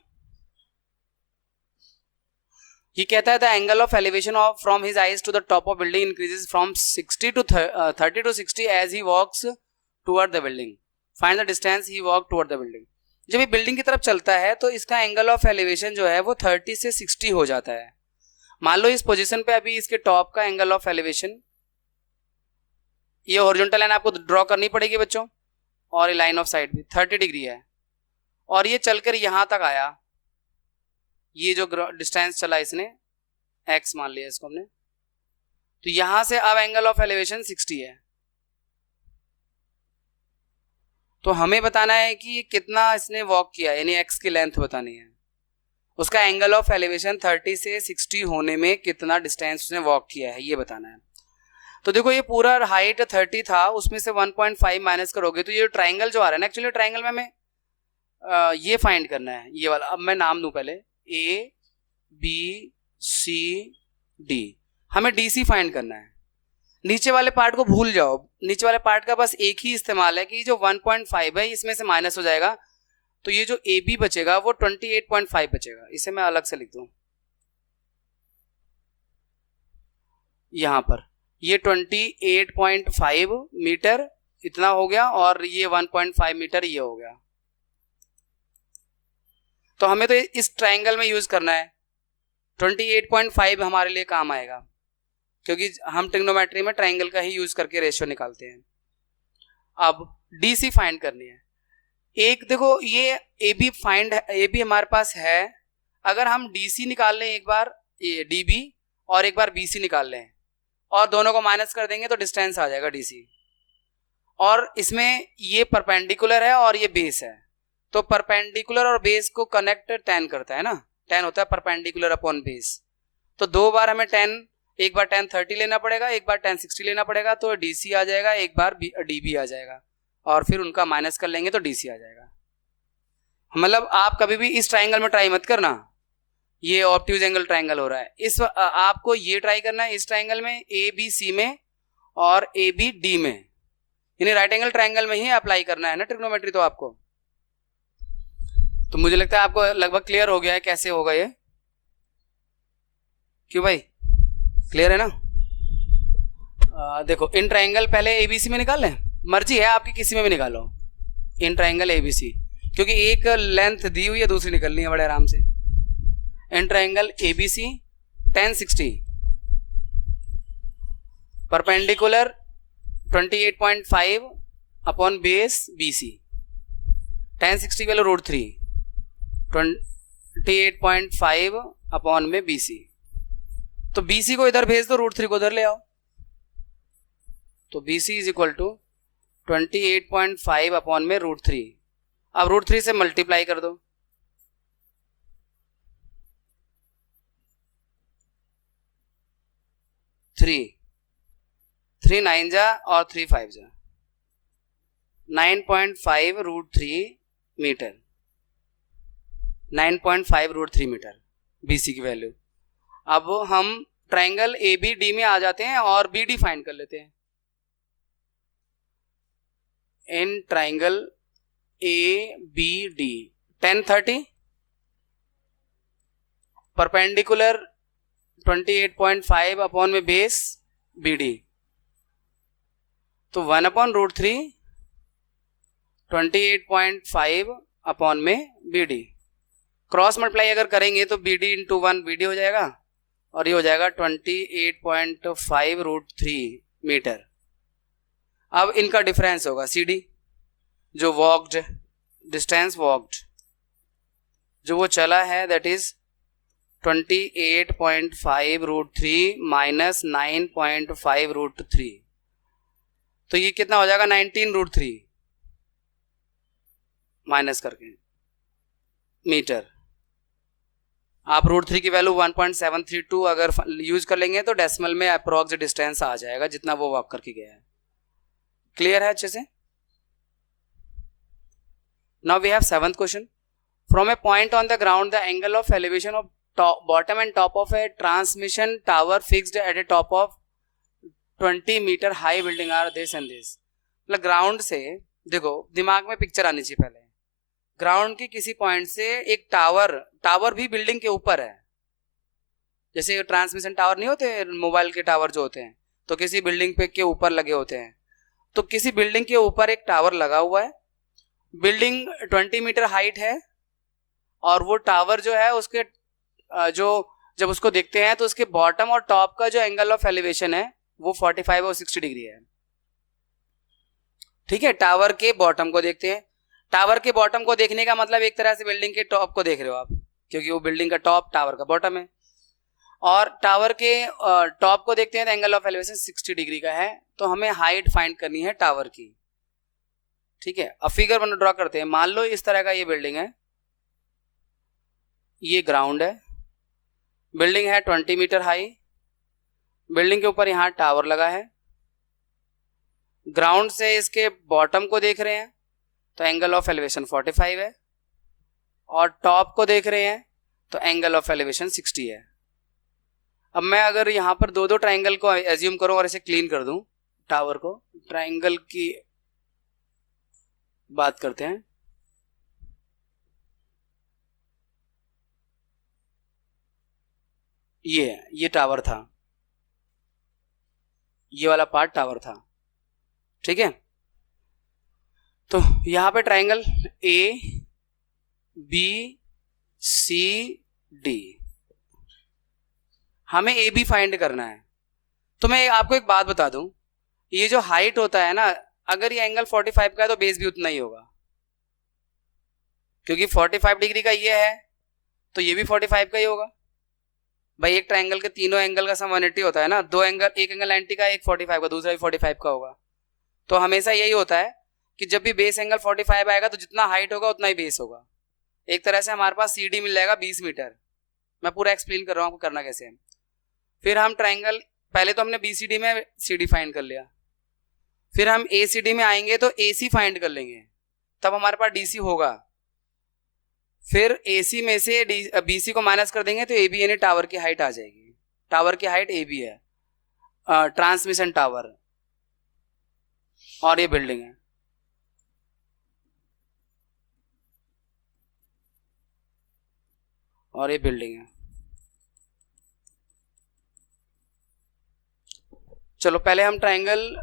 ये कहता है the angle of elevation of from his eyes to the top of building increases from 30 to 60 as he walks toward the building, find the distance he walk toward the building. जब ये building की तरफ चलता है तो इसका angle of elevation जो है वो 30 से 60 हो जाता है। मान लो इस पोजीशन पे अभी इसके टॉप का एंगल ऑफ एलिवेशन, ये हॉरिजॉन्टल लाइन आपको ड्रॉ करनी पड़ेगी बच्चों, और ये लाइन ऑफ साइड भी 30 डिग्री है, और ये चलकर यहां तक आया, ये जो डिस्टेंस चला इसने x मान लिया इसको हमने, तो यहां से अब एंगल ऑफ एलिवेशन 60 है। तो हमें बताना है कि ये कितना इसने वॉक किया, यानी x की लेंथ बतानी है, उसका एंगल ऑफ एलिवेशन 30 से 60 होने में कितना डिस्टेंस उसने वॉक किया है, ये बताना है। तो देखो ये पूरा हाइट 30 था, उसमें से 1.5 माइनस करोगे तो ये ट्राइंगल जो आ रहा है ना, एक्चुअली ट्राइंगल में हमें ये फाइंड करना है, ये वाला। अब मैं नाम दूं पहले, ए बी सी डी, हमें डी सी फाइंड करना है। नीचे वाले पार्ट को भूल जाओ, नीचे वाले पार्ट का बस एक ही इस्तेमाल है कि जो 1.5 है इसमें से माइनस हो जाएगा, तो ये जो ए बी बचेगा वो 28.5 बचेगा। इसे मैं अलग से लिख दूं यहां पर, ये 28.5 मीटर इतना हो गया, और ये 1.5 मीटर ये हो गया। तो हमें तो इस ट्रायंगल में यूज करना है, 28.5 हमारे लिए काम आएगा, क्योंकि हम ट्रिग्नोमेट्री में ट्रायंगल का ही यूज करके रेशियो निकालते हैं। अब डी सी फाइंड करनी है। एक देखो ये A B find, A B हमारे पास है, अगर हम डी सी निकाल लें एक बार, ये डी बी, और एक बार बी सी निकाल लें, और दोनों को माइनस कर देंगे तो डिस्टेंस आ जाएगा डी सी। और इसमें ये परपेंडिकुलर है और ये बेस है, तो परपेंडिकुलर और बेस को कनेक्ट टेन करता है ना, टेन होता है परपेंडिकुलर अपॉन बेस। तो दो बार हमें टेन, एक बार टेन 30 लेना पड़ेगा, एक बार टेन 60 लेना पड़ेगा, तो डी सी आ जाएगा, एक बार डी बी आ जाएगा, और फिर उनका माइनस कर लेंगे तो डी सी आ जाएगा। मतलब आप कभी भी इस ट्राइंगल में ट्राई मत करना, ये ऑब्ट्यूज एंगल ट्राइंगल हो रहा है, इस आपको ये ट्राई करना है इस ट्राइंगल में, ए बी सी में और ए बी डी में, यानी राइट एंगल ट्राइंगल में ही अप्लाई करना है ना ट्रिग्नोमेट्री तो आपको। तो मुझे लगता है आपको लगभग क्लियर हो गया है कैसे होगा ये, क्यों भाई क्लियर है ना। देखो इन ट्राइंगल पहले एबीसी में निकाल लें, मर्जी है आपकी किसी में भी निकालो, इन ट्राइंगल एबीसी, क्योंकि एक लेंथ दी हुई है दूसरी निकलनी है बड़े आराम से। In triangle ABC 1060, perpendicular 28.5 upon base BC, 1060 वाला √3, 28.5 अपॉन में बीसी, तो बीसी को इधर भेज दो, √3 को उधर ले आओ, तो BC is equal to 28.5 upon में √3। अब √3 से मल्टीप्लाई कर दो, थ्री 9 जा और 3 5 जा, 9.5 √3 मीटर, 9.5 √3 मीटर बीसी की वैल्यू। अब हम ट्राइंगल ए बी डी में आ जाते हैं और बी डी फाइंड कर लेते हैं। In triangle A B D 1030, perpendicular 28.5 upon में बेस बी डी, तो 1/√3 28.5 अपॉन में BD, क्रॉस मल्टीप्लाई अगर करेंगे तो BD इंटू 1 BD हो जाएगा और ये हो जाएगा 28.5√3 मीटर। अब इनका डिफरेंस होगा CD, जो वॉक्ड डिस्टेंस वॉक्ड जो वो चला है, दैट इज 28.5√3 माइनस 9.5√3, तो ये कितना हो जाएगा 19√3 माइनस करके मीटर। आप √3 की वैल्यू 1.732 अगर यूज कर लेंगे तो डेसिमल में अप्रोक्स डिस्टेंस आ जाएगा जितना वो वॉक करके गया है। क्लियर है अच्छे से? Now we have 7th question. From a point on the ground the angle of elevation of bottom and top of a transmission tower fixed at a top of 20 metre high building are this and this. मतलब ground से, देखो दिमाग में picture आनी चाहिए पहले, ground के किसी पॉइंट से एक टावर भी बिल्डिंग के ऊपर है। जैसे ट्रांसमिशन टावर नहीं होते मोबाइल के टावर जो होते हैं, तो किसी बिल्डिंग पे के ऊपर लगे होते हैं। तो किसी बिल्डिंग के ऊपर एक टावर लगा हुआ है, बिल्डिंग 20 मीटर हाइट है और वो टावर जो है उसके जो जब उसको देखते हैं तो उसके बॉटम और टॉप का जो एंगल ऑफ एलिवेशन है वो 45 और 60 डिग्री है। ठीक है, टावर के बॉटम को देखते हैं। टावर के बॉटम को देखने का मतलब एक तरह से बिल्डिंग के टॉप को देख रहे हो आप, क्योंकि वो बिल्डिंग का टॉप टावर का बॉटम है। और टावर के टॉप को देखते हैं तो एंगल ऑफ एलिवेशन 60 डिग्री का है। तो हमें हाइट फाइंड करनी है टावर की। ठीक है, अब फिगर बना ड्रॉ करते हैं। मान लो इस तरह का ये बिल्डिंग है, ये ग्राउंड है, बिल्डिंग है 20 मीटर हाई, बिल्डिंग के ऊपर यहाँ टावर लगा है। ग्राउंड से इसके बॉटम को देख रहे हैं तो एंगल ऑफ एलिवेशन 45 है, और टॉप को देख रहे हैं तो एंगल ऑफ एलिवेशन 60 है। अब मैं अगर यहाँ पर दो ट्राइंगल को एज्यूम करूं और इसे क्लीन कर दूं, टावर को, ट्राइंगल की बात करते हैं। ये टावर था, ये वाला पार्ट टावर था। ठीक है, तो यहां पे ट्राइंगल ABCD, हमें AB फाइंड करना है। तो मैं आपको एक बात बता दूं, ये जो हाइट होता है ना, अगर ये एंगल 45 का है तो बेस भी उतना ही होगा, क्योंकि 45 डिग्री का ये है तो ये भी 45 का ही होगा। भाई एक ट्राइंगल के तीनों एंगल का सम 180 होता है ना, दो एंगल, एक एंगल 90 का, एक 45 का, दूसरा भी 45 का होगा। तो हमेशा यही होता है कि जब भी बेस एंगल 45 आएगा तो जितना हाइट होगा उतना ही बेस होगा। एक तरह से हमारे पास CD मिल जाएगा 20 मीटर। मैं पूरा एक्सप्लेन कर रहा हूँ आपको करना कैसे है। फिर हम ट्राइंगल, पहले तो हमने BCD में CD फाइंड कर लिया, फिर हम ACD में आएंगे तो AC फाइंड कर लेंगे, तब हमारे पास DC होगा। फिर AC में से BC को माइनस कर देंगे तो AB यानी टावर की हाइट आ जाएगी। टावर की हाइट AB है, ट्रांसमिशन टावर, और ये बिल्डिंग है। और ये बिल्डिंग है। चलो पहले हम ट्राइंगल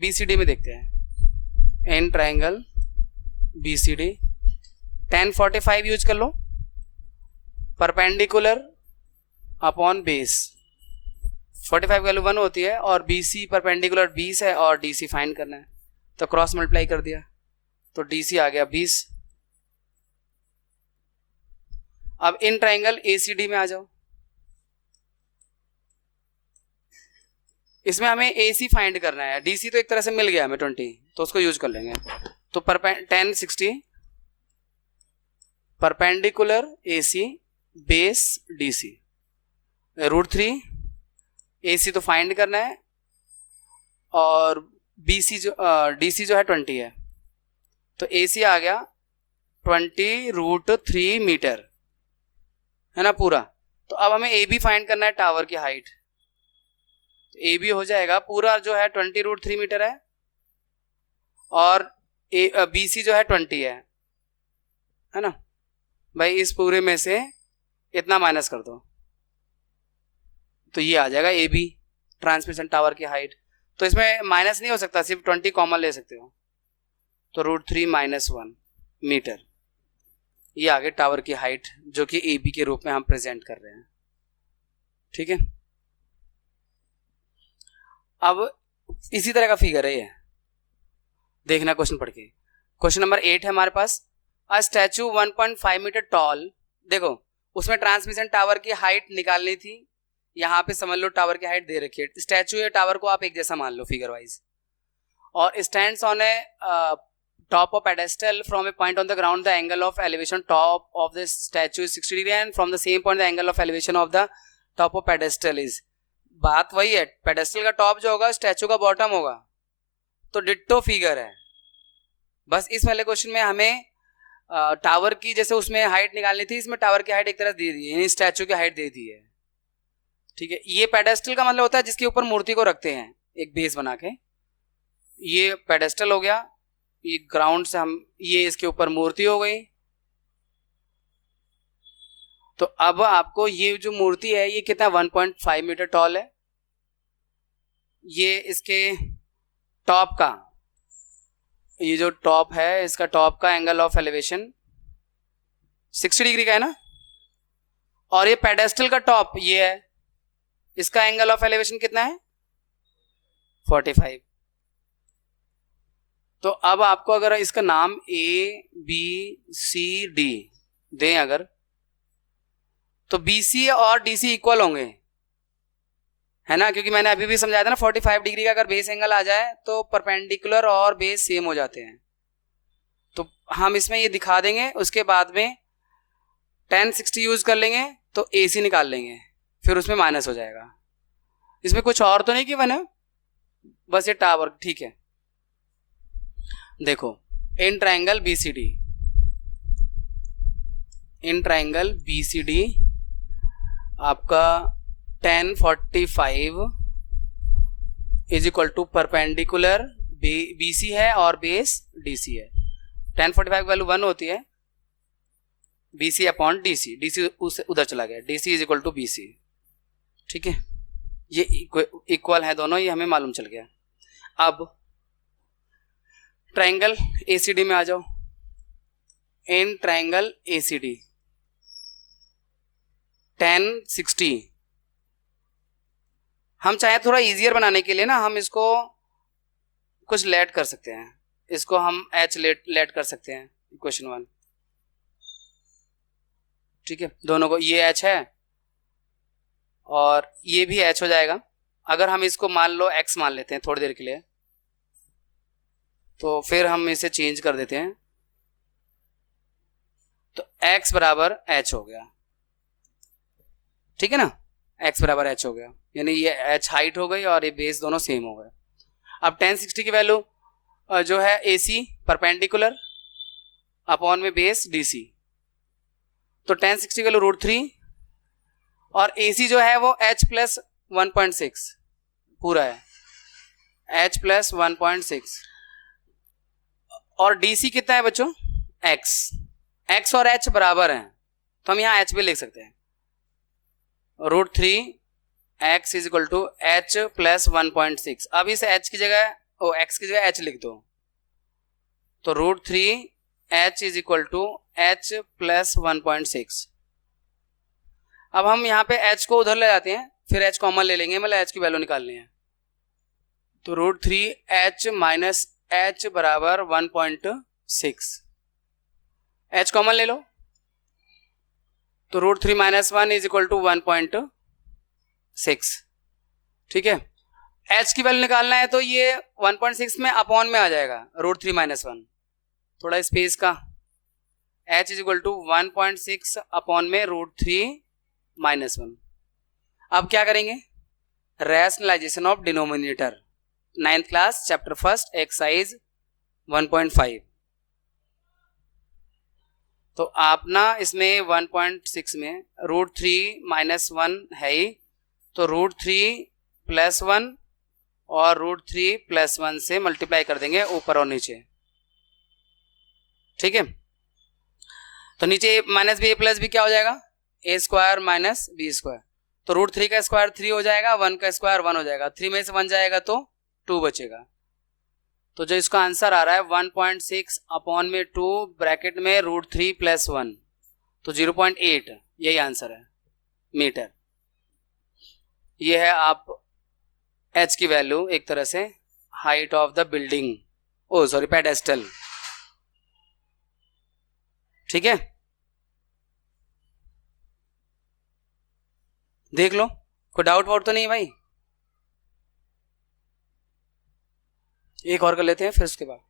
BCD में देखते हैं। इन ट्राइंगल BCD 1045 यूज कर लो, परपेंडिकुलर अपॉन बेस। 45 वैल्यू 1 होती है और BC परपेंडिकुलर 20 है और DC फाइंड करना है, तो क्रॉस मल्टीप्लाई कर दिया तो DC आ गया 20। अब इन ट्राइंगल ACD में आ जाओ, इसमें हमें AC फाइंड करना है। DC तो एक तरह से मिल गया हमें 20, तो उसको यूज कर लेंगे। तो 1060 perpendicular AC base DC √3, AC तो फाइंड करना है, और BC जो DC जो है 20 है, तो AC आ गया 20√3 मीटर, है ना पूरा। तो अब हमें AB फाइंड करना है, टावर की हाइट। तो AB हो जाएगा पूरा जो है 20√3 मीटर है, और BC जो है 20 है ना। भाई इस पूरे में से इतना माइनस कर दो तो ये आ जाएगा AB ट्रांसमिशन टावर की हाइट। तो इसमें माइनस नहीं हो सकता, सिर्फ 20 कॉमन ले सकते हो, तो √3 - 1 मीटर। ये आगे टावर की हाइट जो कि AB के रूप में हम प्रेजेंट कर रहे हैं। ठीक है, अब इसी तरह का फिगर है ये, देखना क्वेश्चन पढ़ के। क्वेश्चन नंबर 8 है हमारे पास, अ स्टैचू 1.5 मीटर टॉल। देखो उसमें ट्रांसमिशन टावर की हाइट निकालनी थी, यहाँ पे समझ लो टावर की हाइट दे रखी है, स्टैचू या टावर को आप एक जैसा मान लो फिगर वाइज, और stands on A top of pedestal from a point on the ground, the angle of elevation top of the statue is 60 degree and from the same point the angle of elevation of the top of pedestal is। बात वही है, pedestal का top जो होगा statue का bottom होगा, तो ditto figure है। बस इस वाले क्वेश्चन में हमें टावर की जैसे उसमें हाइट निकालनी थी, इसमें टावर की हाइट एक तरह दे दी है, यानी स्टैचू की हाइट दे दी है। ठीक है, ये पेडेस्टल का मतलब होता है जिसके ऊपर मूर्ति को रखते हैं एक बेस बना के, ये पेडेस्टल हो गया, ये ग्राउंड से हम, ये इसके ऊपर मूर्ति हो गई। तो अब आपको ये जो मूर्ति है ये कितना 1.5 मीटर टॉल है, ये इसके टॉप का, ये जो टॉप है इसका टॉप का एंगल ऑफ एलिवेशन 60 डिग्री का है ना, और ये पेडेस्टल का टॉप ये है, इसका एंगल ऑफ एलिवेशन कितना है 45। तो अब आपको अगर इसका नाम ABCD दें अगर, तो BC और DC इक्वल होंगे, है ना, क्योंकि मैंने अभी भी समझाया था ना 45 डिग्री का अगर बेस एंगल आ जाए तो परपेंडिकुलर और बेस सेम हो जाते हैं। तो हम इसमें ये दिखा देंगे, उसके बाद में tan 60 यूज कर लेंगे तो AC निकाल लेंगे, फिर उसमें माइनस हो जाएगा। इसमें कुछ और तो नहीं कि बना, बस ये टावर। ठीक है, देखो इन ट्रायंगल BCD आपका tan 45 is equal to perpendicular BC है और बेस DC है। tan 45 वैल्यू 1 होती है, BC अपॉन DC उसे उधर चला गया, DC is equal to BC। ठीक है, ये इक्वल है दोनों, ये हमें मालूम चल गया। अब ट्रायंगल ACD में आ जाओ, इन ट्रायंगल ACD tan 60, हम चाहे थोड़ा इजियर बनाने के लिए ना हम इसको कुछ लेट कर सकते हैं, इसको हम H लेट कर सकते हैं इक्वेशन 1। ठीक है, दोनों को, ये H है और ये भी H हो जाएगा। अगर हम इसको मान लो X मान लेते हैं थोड़ी देर के लिए, तो फिर हम इसे चेंज कर देते हैं, तो x बराबर h हो गया। ठीक है ना, x बराबर h हो गया, यानी ये h हाइट हो गई और ये बेस दोनों सेम हो गए। अब tan 60 की वैल्यू जो है AC परपेंडिकुलर अपॉन में बेस DC, तो tan 60 की वैल्यू √3 और AC जो है वो h प्लस 1.6 पूरा है, h प्लस 1.6, और DC कितना है बच्चों x और h बराबर हैं, तो हम यहाँ h भी लिख सकते हैं, √3 x is equal to h plus 1.6। अब इस h की जगह x की जगह h लिख दो, तो √3 h is equal to h plus 1.6। अब हम यहाँ पे h को उधर ले जाते हैं, फिर h कॉमन ले लेंगे, मतलब h की वैल्यू निकालनी है, तो √3 h माइनस h बराबर 1.6, h कॉमन ले लो, तो √3 माइनस 1 इज इक्वल टू 1.6। ठीक है, h की वैल्यू निकालना है तो ये 1.6 में अपॉन में आ जाएगा, √3 माइनस 1, थोड़ा स्पेस का, h is equal to 1.6 upon में √3 माइनस 1। अब क्या करेंगे, rationalisation of denominator, 9th class chapter 1 exercise 1.5। तो आप ना इसमें 1.6 में √3 माइनस 1 है ही, तो √3 प्लस 1 और √3 प्लस 1 से मल्टीप्लाई कर देंगे ऊपर और नीचे। ठीक है, तो नीचे माइनस बी प्लस बी क्या हो जाएगा, ए स्क्वायर माइनस बी स्क्वायर, तो √3 का स्क्वायर 3 हो जाएगा, 1 का स्क्वायर 1 हो जाएगा, 3 में से 1 जाएगा तो 2 बचेगा। तो जो इसका आंसर आ रहा है 1.6 अपॉन में 2 ब्रैकेट में √3 + 1, तो 0.8 यही आंसर है मीटर। ये है आप h की वैल्यू एक तरह से height of the building, oh sorry pedestal. ठीक है, देख लो, कोई डाउट वाउट तो नहीं भाई? एक और कर लेते हैं फिर उसके बाद।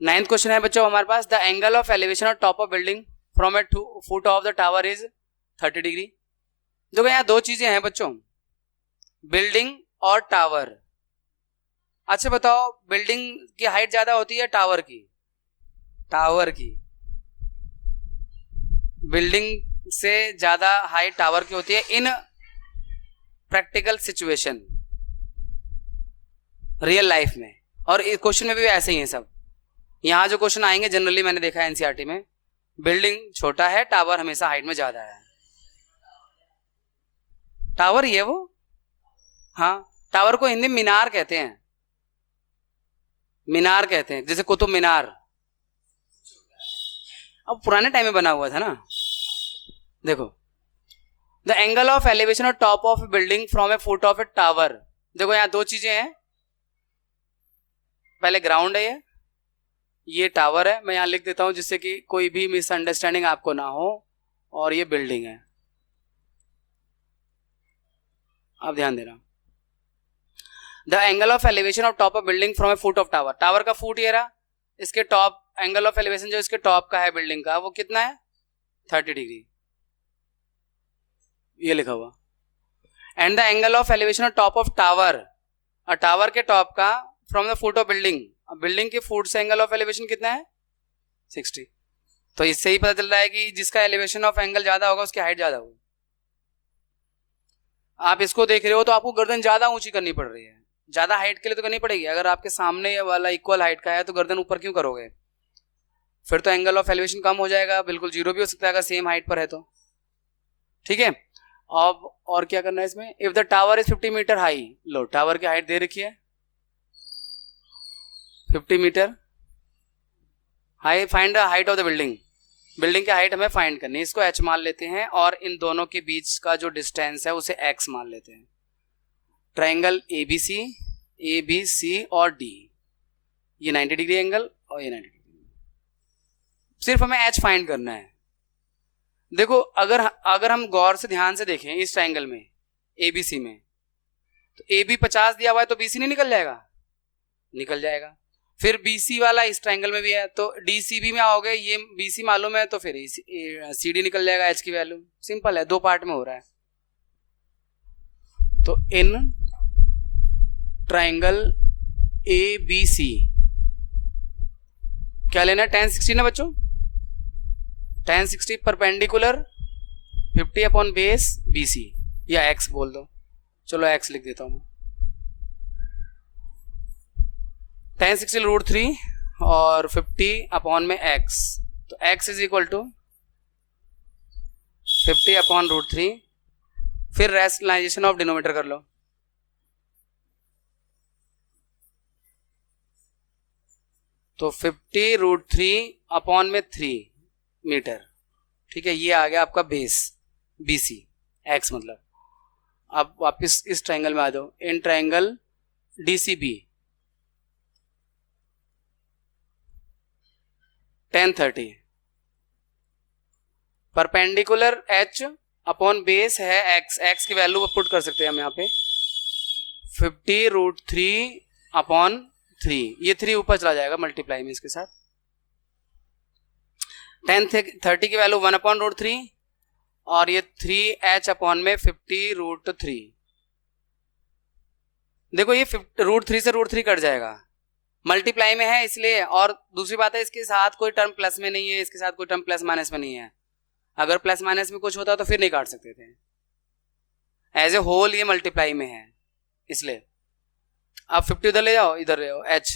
9th क्वेश्चन है बच्चों हमारे पास, the angle of elevation of top of building from a foot of the tower is 30 degree. देखो यहाँ दो चीजें हैं बच्चों, बिल्डिंग और टावर। अच्छा बताओ, बिल्डिंग की हाइट ज्यादा होती है टावर की? टावर की, बिल्डिंग से ज्यादा हाइट टावर की होती है इन प्रैक्टिकल सिचुएशन, रियल लाइफ में। और इस क्वेश्चन में भी ऐसे ही है सब। यहाँ जो क्वेश्चन आएंगे जनरली मैंने देखा है एनसीईआरटी में, बिल्डिंग छोटा है, टावर हमेशा हाइट में ज्यादा है। टावर ही है वो, हाँ, टावर को हिंदी में मीनार कहते हैं, मीनार कहते हैं, जैसे कुतुब मीनार, अब पुराने टाइम में बना हुआ था ना। देखो, the angle of elevation of top of building from a foot of a tower. देखो यहाँ दो चीजें हैं, पहले ग्राउंड है, ये टावर है, मैं यहाँ लिख देता हूं जिससे कि कोई भी मिसअंडरस्टैंडिंग आपको ना हो, और ये बिल्डिंग है। आप ध्यान देना, the angle of elevation of top of building from a foot of tower, tower का फुट ये रहा, इसके टॉप एंगल ऑफ एलिवेशन जो इसके टॉप का है बिल्डिंग का, वो कितना है? 30 डिग्री, ये लिखा हुआ। And the angle of elevation of top of tower, और टावर के टॉप का from the foot of building, building के फुट से एंगल ऑफ एलिवेशन कितना है? 60। तो इससे ही पता चल रहा है कि जिसका एलिवेशन ऑफ एंगल ज्यादा होगा उसकी हाइट ज्यादा होगी। आप इसको देख रहे हो तो आपको गर्दन ज्यादा ऊंची करनी पड़ रही है, ज्यादा हाइट के लिए तो करनी पड़ेगी। अगर आपके सामने वाला इक्वल हाइट का है तो गर्दन ऊपर क्यों करोगे? फिर तो एंगल ऑफ एलिवेशन कम हो जाएगा, बिल्कुल जीरो भी हो सकता है अगर सेम हाइट पर है तो। ठीक है, अब और क्या करना है इसमें, if the tower is 50 metre high, लो टावर की हाइट दे रखी है 50 metre high, find the height of the building, building की हाइट हमें फाइंड करनी है, इसको h मान लेते हैं, और इन दोनों के बीच का जो डिस्टेंस है उसे x मान लेते हैं। ट्रायंगल ABC और D, ये 90 डिग्री एंगल और ये 90 डिग्री, सिर्फ हमें h फाइंड करना है। देखो अगर हम गौर से ध्यान से देखें इस ट्रायंगल में ABC में, तो AB 50 दिया हुआ है तो BC नहीं निकल जाएगा? निकल जाएगा। फिर BC वाला इस ट्रायंगल में भी है तो DCB में आओगे, ये BC मालूम है तो फिर CD निकल जाएगा, h की वैल्यू। सिंपल है, दो पार्ट में हो रहा है। तो इन ट्रायंगल ABC क्या लेना है? tan 60 ना बच्चों, tan 60 perpendicular 50 upon base BC, या x बोल दो, चलो x लिख देता हूं, tan 60 √3 और 50 अपॉन में x, तो x is equal to 50 upon √3, फिर रैशनलाइजेशन ऑफ डिनोमिनेटर कर लो, तो 50 √3 अपॉन में 3 मीटर। ठीक है, ये आ गया आपका बेस BC, x मतलब। अब वापस इस ट्रायंगल में आ जाओ, in triangle DCB tan 30 perpendicular h upon base है x की वैल्यू पुट कर सकते हैं हम यहाँ पे 50 √3 अपॉन 3, ये 3 ऊपर चला जाएगा मल्टीप्लाई में इसके साथ। tan 30 की वैल्यू 1 अपॉन √3 और ये 3h अपॉन में 50 √3। देखो ये √3 से √3 कट जाएगा, मल्टीप्लाई में है इसलिए। और दूसरी बात है इसके साथ कोई टर्म प्लस में नहीं है, इसके साथ कोई टर्म प्लस माइनस में नहीं है। अगर प्लस माइनस में कुछ होता तो फिर नहीं काट सकते थे, एज ए होल ये मल्टीप्लाई में है इसलिए। आप 50 उधर ले जाओ, इधर ले जाओ, h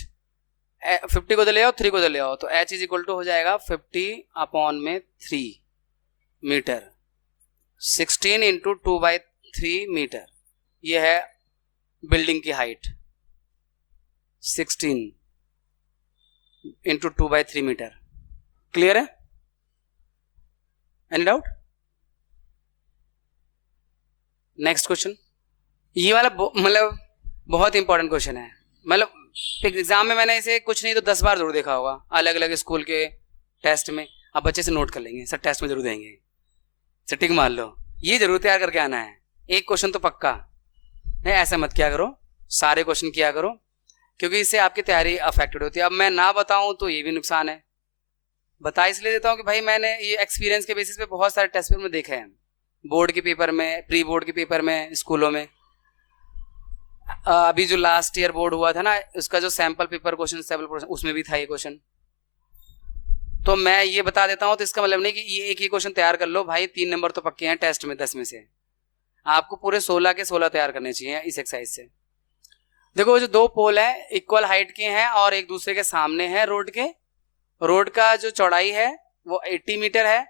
50 को उधर ले आओ, 3 को उधर ले आओ, तो h इज इक्वल टू हो जाएगा 50 अपॉन में 3 मीटर, 16 इंटू 2/3 मीटर। ये है बिल्डिंग की हाइट। 16 into 2/3 metre. क्लियर है? Any doubt? Next question. ये वाला मतलब बहुत इंपॉर्टेंट क्वेश्चन है, मतलब एग्जाम में मैंने इसे कुछ नहीं तो 10 बार जरूर देखा होगा, अलग अलग स्कूल के टेस्ट में। आप बच्चे से नोट कर लेंगे, सर टेस्ट में जरूर देंगे, सर टिक मान लो, ये जरूर तैयार करके आना है। एक क्वेश्चन तो पक्का नहीं, ऐसा मत किया करो, सारे क्वेश्चन किया करो, क्योंकि इससे आपकी तैयारी अफेक्टेड होती है। अब मैं ना बताऊं तो ये भी नुकसान है, बता इसलिए देता हूं कि भाई मैंने ये एक्सपीरियंस के बेसिस पे बहुत सारे टेस्ट पेपर में देखे हैं, बोर्ड के पेपर में, प्री बोर्ड के पेपर में, स्कूलों में। अभी जो लास्ट ईयर बोर्ड हुआ था ना, उसका जो सैंपल पेपर क्वेश्चन उसमें भी था ये क्वेश्चन। तो मैं ये बता देता हूं, तो इसका मतलब नहीं कि ये एक ही क्वेश्चन तैयार कर लो भाई, 3 नंबर तो पक्के हैं टेस्ट में 10 में से। आपको पूरे 16 के 16 तैयार करने चाहिए इस एक्सरसाइज से। देखो जो 2 पोल है इक्वल हाइट के हैं और एक दूसरे के सामने हैं रोड के। रोड का जो चौड़ाई है वो 80 मीटर है,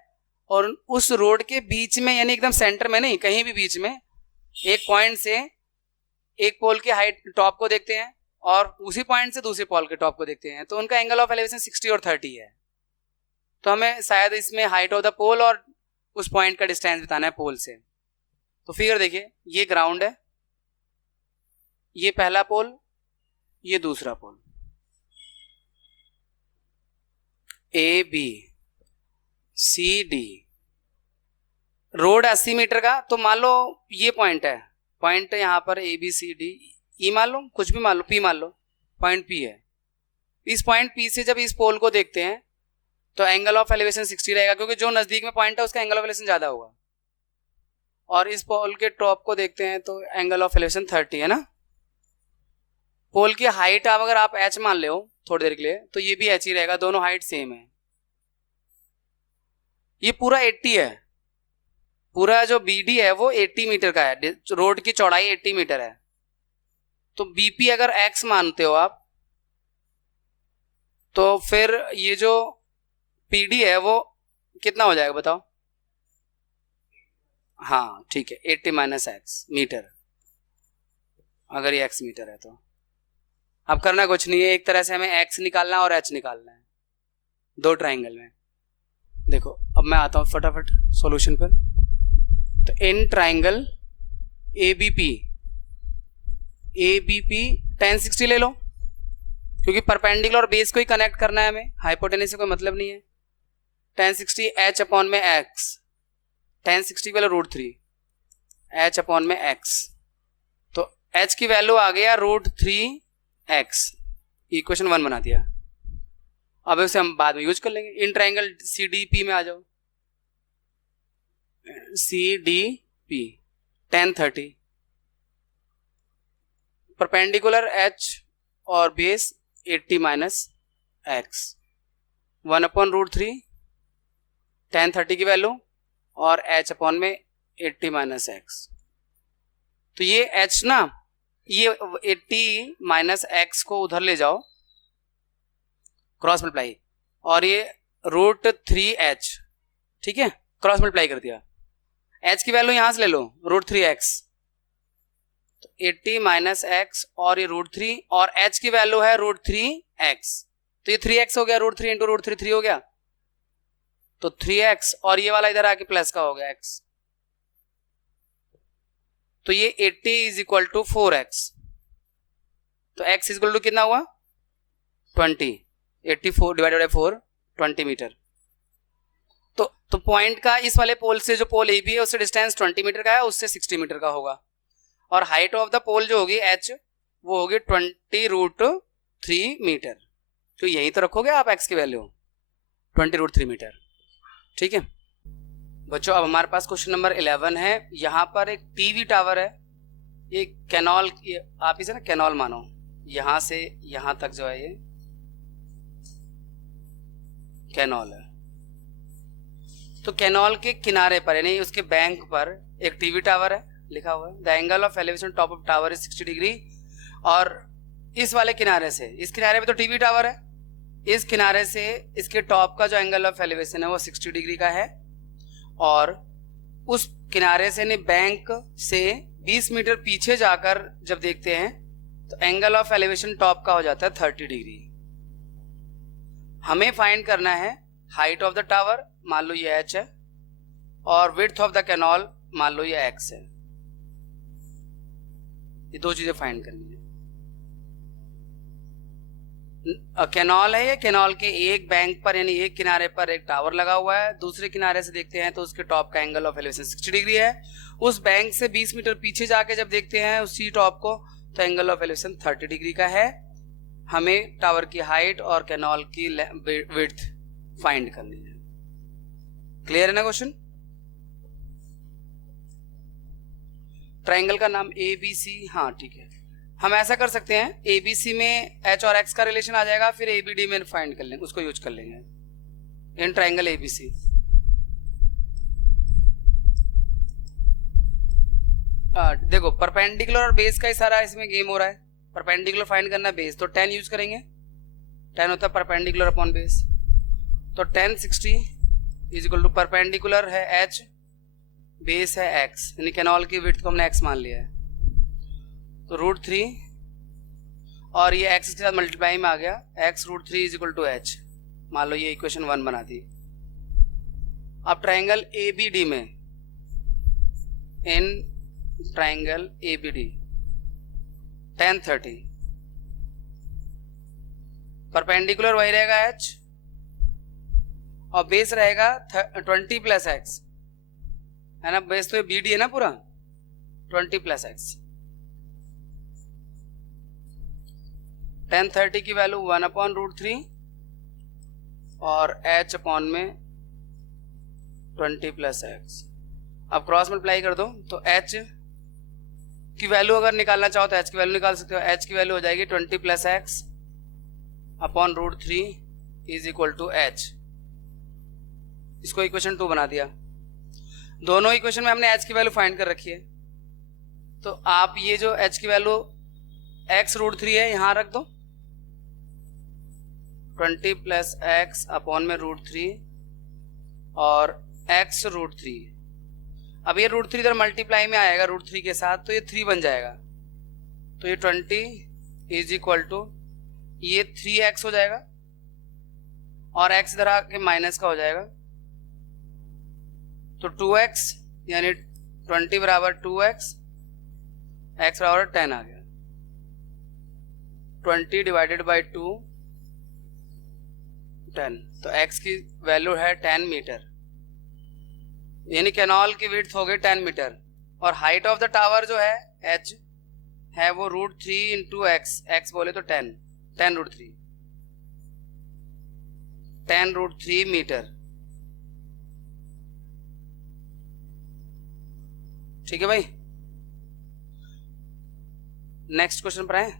और उस रोड के बीच में, यानी एकदम सेंटर में नहीं, कहीं भी बीच में एक पॉइंट से एक पोल की हाइट टॉप को देखते हैं और उसी पॉइंट से दूसरे पोल के टॉप को देखते हैं, तो उनका एंगल ऑफ एलिवेशन 60 और 30 है। तो हमें शायद इसमें हाइट ऑफ द पोल और उस पॉइंट का डिस्टेंस बताना है पोल से। तो फिगर देखिए, ये ग्राउंड है, ये पहला पोल, ये दूसरा pole, A B C D. Road 80 metre का, तो मान लो ये पॉइंट है, पॉइंट यहाँ पर ए बी सी डी, ई मान लो, कुछ भी मान लो, पी मान लो, पॉइंट पी है। इस पॉइंट पी से जब इस पोल को देखते हैं तो एंगल ऑफ एलिवेशन 60 रहेगा, क्योंकि जो नजदीक में पॉइंट है उसका एंगल ऑफ एलिवेशन ज्यादा होगा। और इस पोल के टॉप को देखते हैं तो एंगल ऑफ एलिवेशन 30 है ना। पोल की हाइट अगर आप h मान ले हो थोड़ी देर के लिए, तो ये भी h ही रहेगा, दोनों हाइट सेम है। ये पूरा 80 है, पूरा जो BD है वो 80 मीटर का है, रोड की चौड़ाई 80 मीटर है। तो BP अगर x मानते हो आप, तो फिर ये जो PD है वो कितना हो जाएगा बताओ? हाँ ठीक है, 80 माइनस x मीटर, अगर ये x मीटर है तो। अब करना कुछ नहीं है, एक तरह से हमें x निकालना है और h निकालना है 2 ट्राइंगल में। देखो अब मैं आता हूँ फटाफट सॉल्यूशन पर। तो इन ट्राइंगल ABP 1060 ले लो, क्योंकि परपेंडिकुलर और बेस को ही कनेक्ट करना है हमें, हाइपोटेनस से कोई मतलब नहीं है। 1060 h अपॉन में x, 1060 वाला √3 h अपॉन में x, तो h की वैल्यू आ गया √3x, इक्वेशन 1 बना दिया। अब उसे हम बाद में यूज कर लेंगे। इन ट्राइंगल CDP में आ जाओ, CDP 1030, परपेंडिकुलर h और बेस 80 माइनस x, 1 अपॉन √3 1030 की वैल्यू और h अपॉन में 80 माइनस x। तो ये h ना, ये 80 माइनस x को उधर ले जाओ, क्रॉस मल्टीप्लाई, और ये √3h, ठीक है, क्रॉस मल्टीप्लाई कर दिया। h की वैल्यू यहां से ले लो √3x, तो 80 माइनस x और ये √3, और h की वैल्यू है √3x, तो ये 3x हो गया, √3 इंटू √3 3 हो गया, तो 3x, और ये वाला इधर आके प्लस का हो गया x, तो ये 80 इज इक्वल टू 4x, तो x इज इक्वल टू कितना हुआ 20, 84 डिवाइडेड बाय 4 20 मीटर। तो पॉइंट का इस वाले पोल से, जो पोल AB है उससे डिस्टेंस 20 मीटर का है, उससे 60 मीटर का होगा, और हाइट ऑफ द पोल जो होगी h वो होगी 20√3 मीटर। तो यही तो रखोगे आप x की वैल्यू 20√3 मीटर, ठीक है बच्चों। अब हमारे पास क्वेश्चन नंबर 11 है। यहाँ पर एक टीवी टावर है, ये कैनॉल, आप इसे ना कैनॉल मानो, यहां से यहां तक जो है ये कैनॉल है। तो कैनॉल के किनारे पर, यानी उसके बैंक पर एक टीवी टावर है, लिखा हुआ है the angle of elevation top of tower is 60 degree, और इस वाले किनारे से, इस किनारे पे तो टीवी टावर है, इस किनारे से इसके टॉप का जो एंगल ऑफ एलिवेशन है वो 60 डिग्री का है, और उस किनारे से, यानी बैंक से 20 मीटर पीछे जाकर जब देखते हैं तो एंगल ऑफ एलिवेशन टॉप का हो जाता है 30 डिग्री। हमें फाइंड करना है हाइट ऑफ द टावर, मान लो ये h है, और विड्थ ऑफ द कैनॉल मान लो ये x है। ये दो चीजें फाइंड करनी है। कैनॉल है, ये कैनॉल के एक बैंक पर यानी एक किनारे पर एक टावर लगा हुआ है, दूसरे किनारे से देखते हैं तो उसके टॉप का एंगल ऑफ एलिवेशन 60 डिग्री है। उस बैंक से 20 मीटर पीछे जाके जब देखते हैं उसी टॉप को तो एंगल ऑफ एलिवेशन 30 डिग्री का है। हमें टावर की हाइट और कैनॉल की विड्थ फाइंड करनी है। क्लियर है ना क्वेश्चन? ट्राइंगल का नाम ABC, हाँ ठीक है। हम ऐसा कर सकते हैं, ABC में H और X का रिलेशन आ जाएगा, फिर ABD में फाइंड कर लेंगे, उसको यूज कर लेंगे इन ट्राइंगल ABC। देखो परपेंडिकुलर और बेस का ही सारा इसमें गेम हो रहा है। परपेंडिकुलर फाइंड करना है, बेस तो 10 यूज करेंगे, 10 होता है परपेंडिकुलर अपॉन बेस। तो 10 60 इज इक्वल टू परपेंडिकुलर है H, बेस है X, यानी कैनॉल की विड्थ को हमने X मान लिया है, तो √3 और ये x के साथ मल्टीप्लाई में आ गया, x √3 is equal to h। मान लो ये इक्वेशन 1 बना दी। अब ट्राइंगल ABD में, इन ट्राइंगल ABD 10 30 परपेंडिकुलर वही रहेगा h और बेस रहेगा 20 प्लस x, है ना? बेस तो ये BD है ना पूरा, 20 प्लस x। 10 30 की वैल्यू 1 अपॉन √3 और h अपॉन में 20 प्लस x। अब क्रॉस मल्टीप्लाई कर दो तो h की वैल्यू अगर निकालना चाहो तो h की वैल्यू निकाल सकते हो। h की वैल्यू हो जाएगी 20 plus x upon √3 is equal to h। इसको इक्वेशन 2 बना दिया। दोनों इक्वेशन में हमने h की वैल्यू फाइंड कर रखी है, तो आप ये जो h की वैल्यू x √3 है यहाँ रख दो, 20 प्लस x अपॉन में √3 और x √3। अब ये √3 इधर मल्टीप्लाई में आएगा √3 के साथ, तो ये 3 बन जाएगा, तो ये 20 इज इक्वल टू ये 3x हो जाएगा और x इधर आके माइनस का हो जाएगा, तो 2x यानी 20 बराबर 2x, x बराबर 10 आ गया। 20 डिवाइडेड बाई 2 10, तो x की वैल्यू है 10 मीटर, यानी कैनॉल की विड्थ हो गई 10 मीटर। और हाइट ऑफ द टावर जो है h है वो √3 इंटू x बोले तो 10 √3 10 √3 मीटर। ठीक है भाई, नेक्स्ट क्वेश्चन पर आए।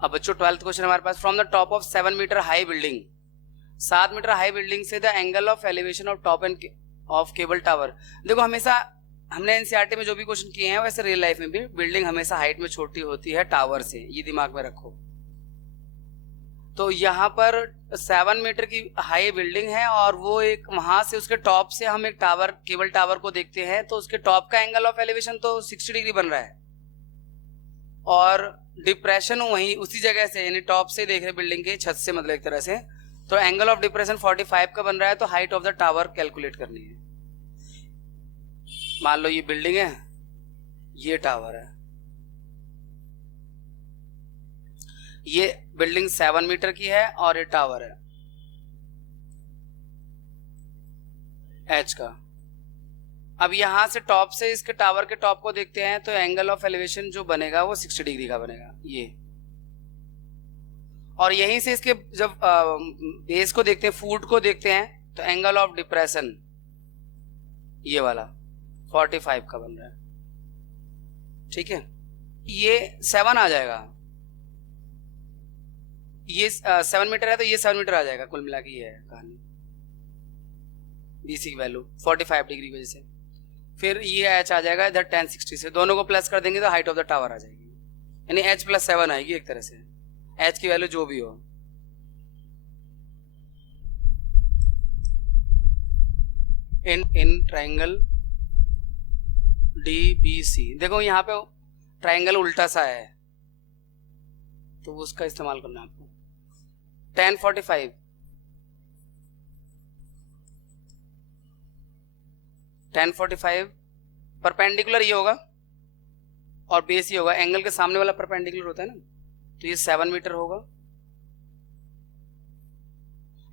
अब बच्चों 12th क्वेश्चन हमारे पास, from the top of 7 metre high building, 7 metre high building से the angle of elevation of top end of cable tower. देखो हमेशा हमने एनसीईआरटी में जो भी क्वेश्चन किए हैं वैसे रियल लाइफ में भी बिल्डिंग हमेशा हाइट में छोटी होती है टावर से, ये दिमाग में रखो। तो यहाँ पर 7 मीटर की हाई बिल्डिंग है और वो एक वहां से उसके टॉप से हम एक टावर, केबल टावर को देखते हैं, तो उसके टॉप का एंगल ऑफ एलिवेशन तो 60 डिग्री बन रहा है और डिप्रेशन वहीं उसी जगह से, यानी टॉप से देख रहे बिल्डिंग के छत से, मतलब एक तरह से, तो एंगल ऑफ डिप्रेशन 45 का बन रहा है। तो height of the tower calculate करनी है। मान लो ये बिल्डिंग है, ये टावर है, ये बिल्डिंग 7 मीटर की है और ये टावर है h का। अब यहां से टॉप से इसके टावर के टॉप को देखते हैं तो एंगल ऑफ एलिवेशन जो बनेगा वो 60 डिग्री का बनेगा ये, और यहीं से इसके जब बेस को देखते हैं, फूट को देखते हैं, तो एंगल ऑफ डिप्रेशन ये वाला 45 का बन रहा है। ठीक है, ये 7 आ जाएगा, ये 7 मीटर है तो ये 7 मीटर आ जाएगा। कुल मिला के ये है कहानी, बीसी की वैल्यू 45 डिग्री की वजह से। फिर ये h आ जाएगा इधर 1060 से, दोनों को प्लस कर देंगे तो हाइट ऑफ द टावर आ जाएगी, यानी h + 7 आएगी एक तरह से, h की वैल्यू जो भी हो। इन ट्राइंगल DBC देखो यहाँ पे ट्राइंगल उल्टा सा है तो उसका इस्तेमाल करना है आपको। 1045 1045 परपेंडिकुलर ये होगा और बेस ये होगा, एंगल के सामने वाला परपेंडिकुलर होता है ना, तो ये 7 मीटर होगा।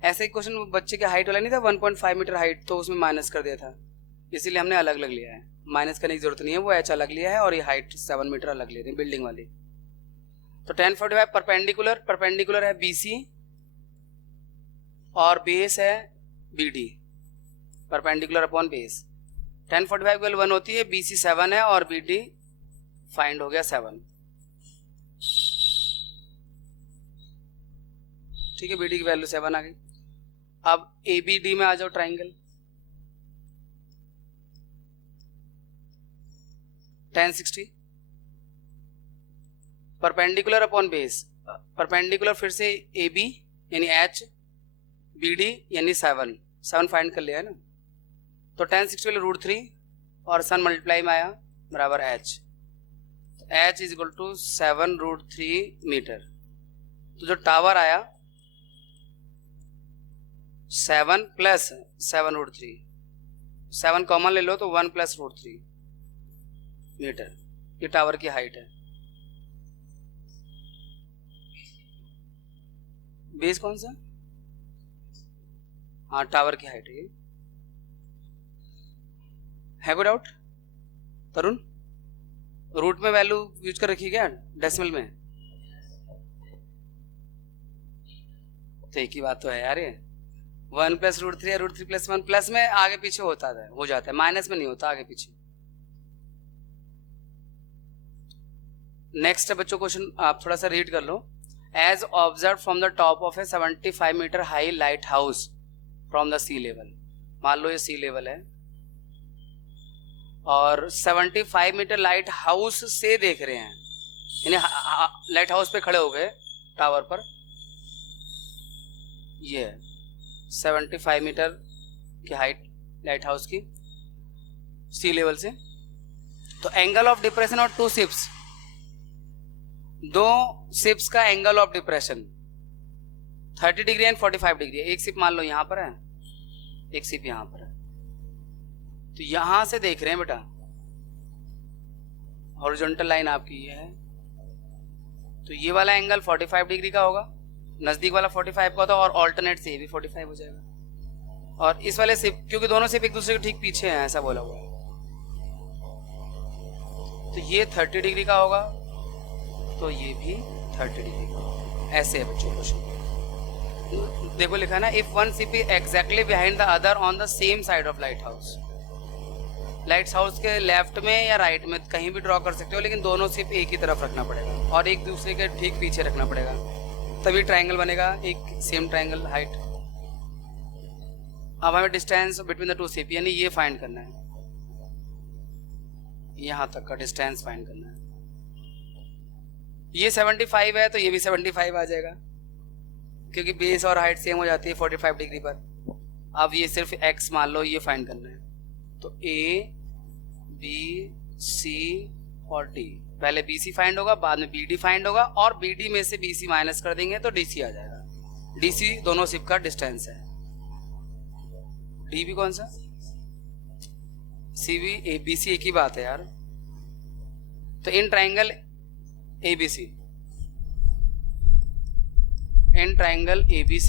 ऐसे ही क्वेश्चन बच्चे के हाइट वाला नहीं था 1.5 मीटर हाइट, तो उसमें माइनस कर दिया था, इसीलिए हमने अलग अलग लिया है, माइनस करने की जरूरत नहीं है, वो एच अलग लिया है और ये हाइट 7 मीटर अलग ले रहे हैं बिल्डिंग वाली। तो 1045 परपेंडिकुलर है BC और बेस है BD, परपेंडिकुलर अपॉन बेस। 1045 की वैल्यू 1 होती है, BC 7 है और BD फाइंड हो गया 7। ठीक है, BD की वैल्यू 7 आ गई। अब ABD में आ जाओ, triangle 1060 perpendicular upon base, perpendicular फिर से AB यानी H, BD यानी 7 फाइंड कर लिया है ना, तो 1060 वाले √3 और सन मल्टीप्लाई में आया बराबर H, H is equal to 7√3 metre. तो जो टावर आया 7 प्लस 7√3, 7 कॉमन ले लो तो 1 प्लस √3 मीटर, ये टावर की हाइट है। बेस कौन सा? हाँ, टावर की हाइट है कोई डाउट? तरुण, रूट में वैल्यू यूज कर रखी क्या डेसिमल में? तो एक ही बात तो है यार, ये 1 प्लस √3 है, √3 प्लस 1 प्लस में आगे पीछे होता है, हो जाता है, माइनस में नहीं होता आगे पीछे। नेक्स्ट है बच्चों क्वेश्चन, आप थोड़ा सा रीड कर लो। As observe from the top of a 75 metre high lighthouse from the sea level. मान लो ये सी लेवल है और 75 मीटर लाइट हाउस से देख रहे हैं, यानी लाइट हाउस पे खड़े हो गए टावर पर, ये 75 मीटर की हाइट लाइट हाउस की सी लेवल से। तो एंगल ऑफ डिप्रेशन और 2 शिप्स, 2 शिप्स का angle of depression 30 degree and 45 degree. एक शिप मान लो यहां पर है, एक शिप यहां पर है, तो यहां से देख रहे हैं बेटा, हॉरिजॉन्टल लाइन आपकी ये है, तो ये वाला एंगल 45 डिग्री का होगा, नजदीक वाला 45 का होता है और ऑल्टरनेट से ये भी 45 हो जाएगा। और इस वाले शिप, क्योंकि दोनों शिप एक दूसरे के ठीक पीछे हैं ऐसा बोला हुआ है, तो ये 30 डिग्री का होगा, तो ये भी 30 डिग्री का। ऐसे है बच्चों क्वेश्चन, देखो लिखा ना, if one ship is exactly behind the other on the same side of light house. Light house के लेफ्ट में या राइट में कहीं भी ड्रॉ कर सकते हो, लेकिन दोनों शिप एक ही तरफ रखना पड़ेगा और एक दूसरे के ठीक पीछे रखना पड़ेगा, तभी ट्राइंगल बनेगा, एक सेम ट्राइंगल हाइट। अब हमें डिस्टेंस बिटवीन द 2 शिप यानी ये फाइंड करना है, यहां तक का डिस्टेंस फाइंड करना है। ये 75 है तो ये भी 75 आ जाएगा, क्योंकि बेस और हाइट सेम हो जाती है 45 डिग्री पर। अब ये सिर्फ x मान लो, ये फाइंड करना है, तो A B C और D, पहले BC फाइंड होगा, बाद में BD फाइंड होगा, और BD में से BC माइनस कर देंगे तो DC आ जाएगा। DC दोनों शिप का डिस्टेंस है। DB कौन सा? CB ABC एक ही बात है यार। तो इन ट्राइंगल ABC, इन ट्राइंगल ABC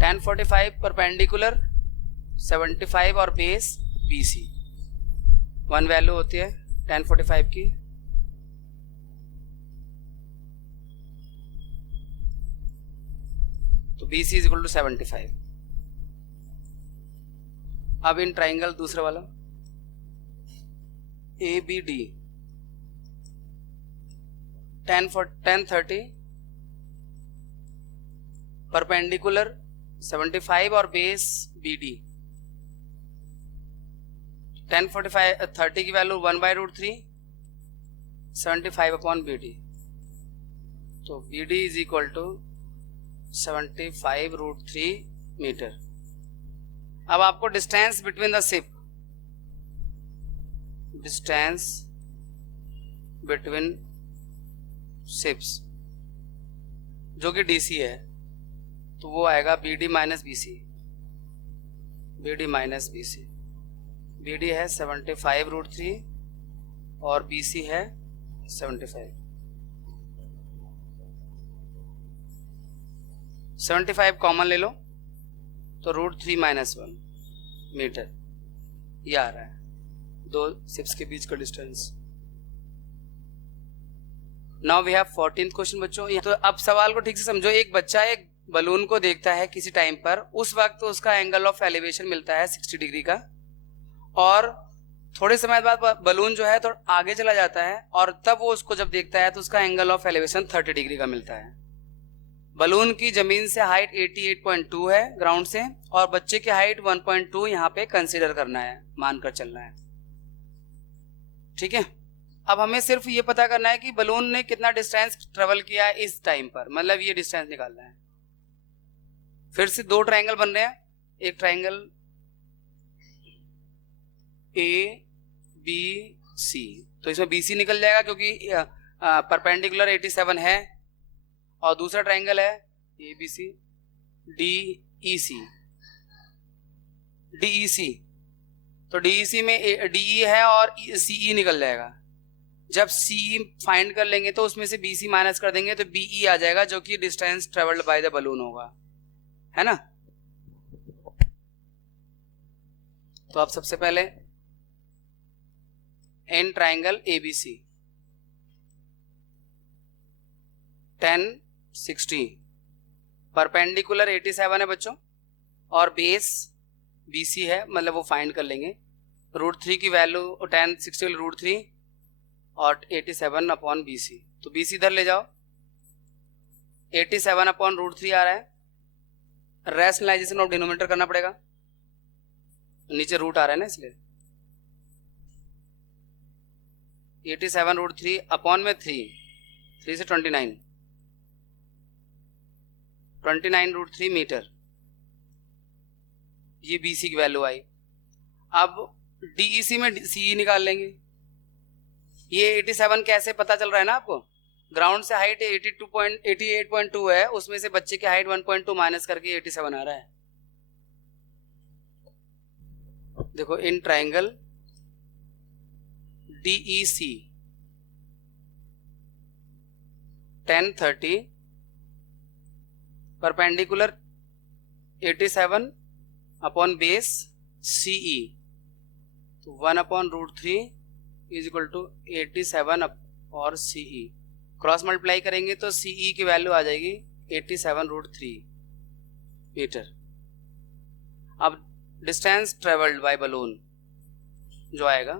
1045 परपेंडिकुलर 75 और बेस BC, 1 वैल्यू होती है 1045 की, तो BC इज इक्वल टू 75। अब इन ट्राइंगल दूसरा वाला ABD 1030 परपेंडिकुलर 75 और बेस BD, 30 की वैल्यू 1/√3 75 अपॉन BD, तो BD is equal to 75√3 metre. अब आपको distance between the ship distance between ships जो कि डीसी है, तो वो आएगा BD minus BC। BD minus BC, BD है 75√3 और BC है 75 कॉमन ले लो तो √3 - 1 मीटर ये आ रहा है, दो शिप्स के बीच का distance. Now we have 14th question बच्चों। तो अब सवाल को ठीक से समझो। एक बच्चा एक बलून को देखता है किसी टाइम पर, उस वक्त तो उसका एंगल ऑफ एलिवेशन मिलता है 60 डिग्री का, और थोड़े समय बाद बलून जो है तो आगे चला जाता है और तब वो उसको जब देखता है तो उसका एंगल ऑफ एलिवेशन 30 डिग्री का मिलता है। बलून की जमीन से हाइट 88.2 है ग्राउंड से, और बच्चे की हाइट 1.2 यहाँ पे कंसीडर करना है, मानकर चलना है। ठीक है, अब हमें सिर्फ ये पता करना है कि बलून ने कितना डिस्टेंस ट्रेवल किया है इस टाइम पर, मतलब ये डिस्टेंस निकालना है। फिर से दो ट्रायंगल बन रहे हैं, एक ट्रायंगल ABC, तो इसमें BC निकल जाएगा क्योंकि परपेंडिकुलर 87 है, और दूसरा ट्रायंगल है ABC DEC, तो DEC में DE है और CE निकल जाएगा। जब CE फाइंड कर लेंगे तो उसमें से BC माइनस कर देंगे तो BE आ जाएगा, जो कि distance travelled by the balloon होगा, है ना। तो आप सबसे पहले इन ट्रायंगल ABC 10 60 परपेंडिकुलर 87 है बच्चों, और बेस BC है, मतलब वो फाइंड कर लेंगे। √3 की वैल्यू 10 60 √3 और 87 अपॉन BC, तो BC इधर ले जाओ, 87 अपॉन √3 आ रहा है। रैशनलाइजेशन ऑफ डिनोमिनेटर करना पड़ेगा, नीचे रूट आ रहा है ना, इसलिए 87 √3 अपॉन में 3 से 29 √3 मीटर, ये BC की वैल्यू आई। अब DEC में CE निकाल लेंगे। ये 87 कैसे पता चल रहा है ना आपको, ग्राउंड से हाइट 88.2 है, उसमें से बच्चे की हाइट 1.2 माइनस करके 87 आ रहा है। देखो in triangle DEC 10 30 perpendicular 87 upon base CE, तो 1 अपॉन √3 इज इक्वल टू 87 और CE, क्रॉस मल्टीप्लाई करेंगे तो CE की वैल्यू आ जाएगी 87 √3 मीटर। अब डिस्टेंस ट्रेवल्ड बाय बलून जो आएगा,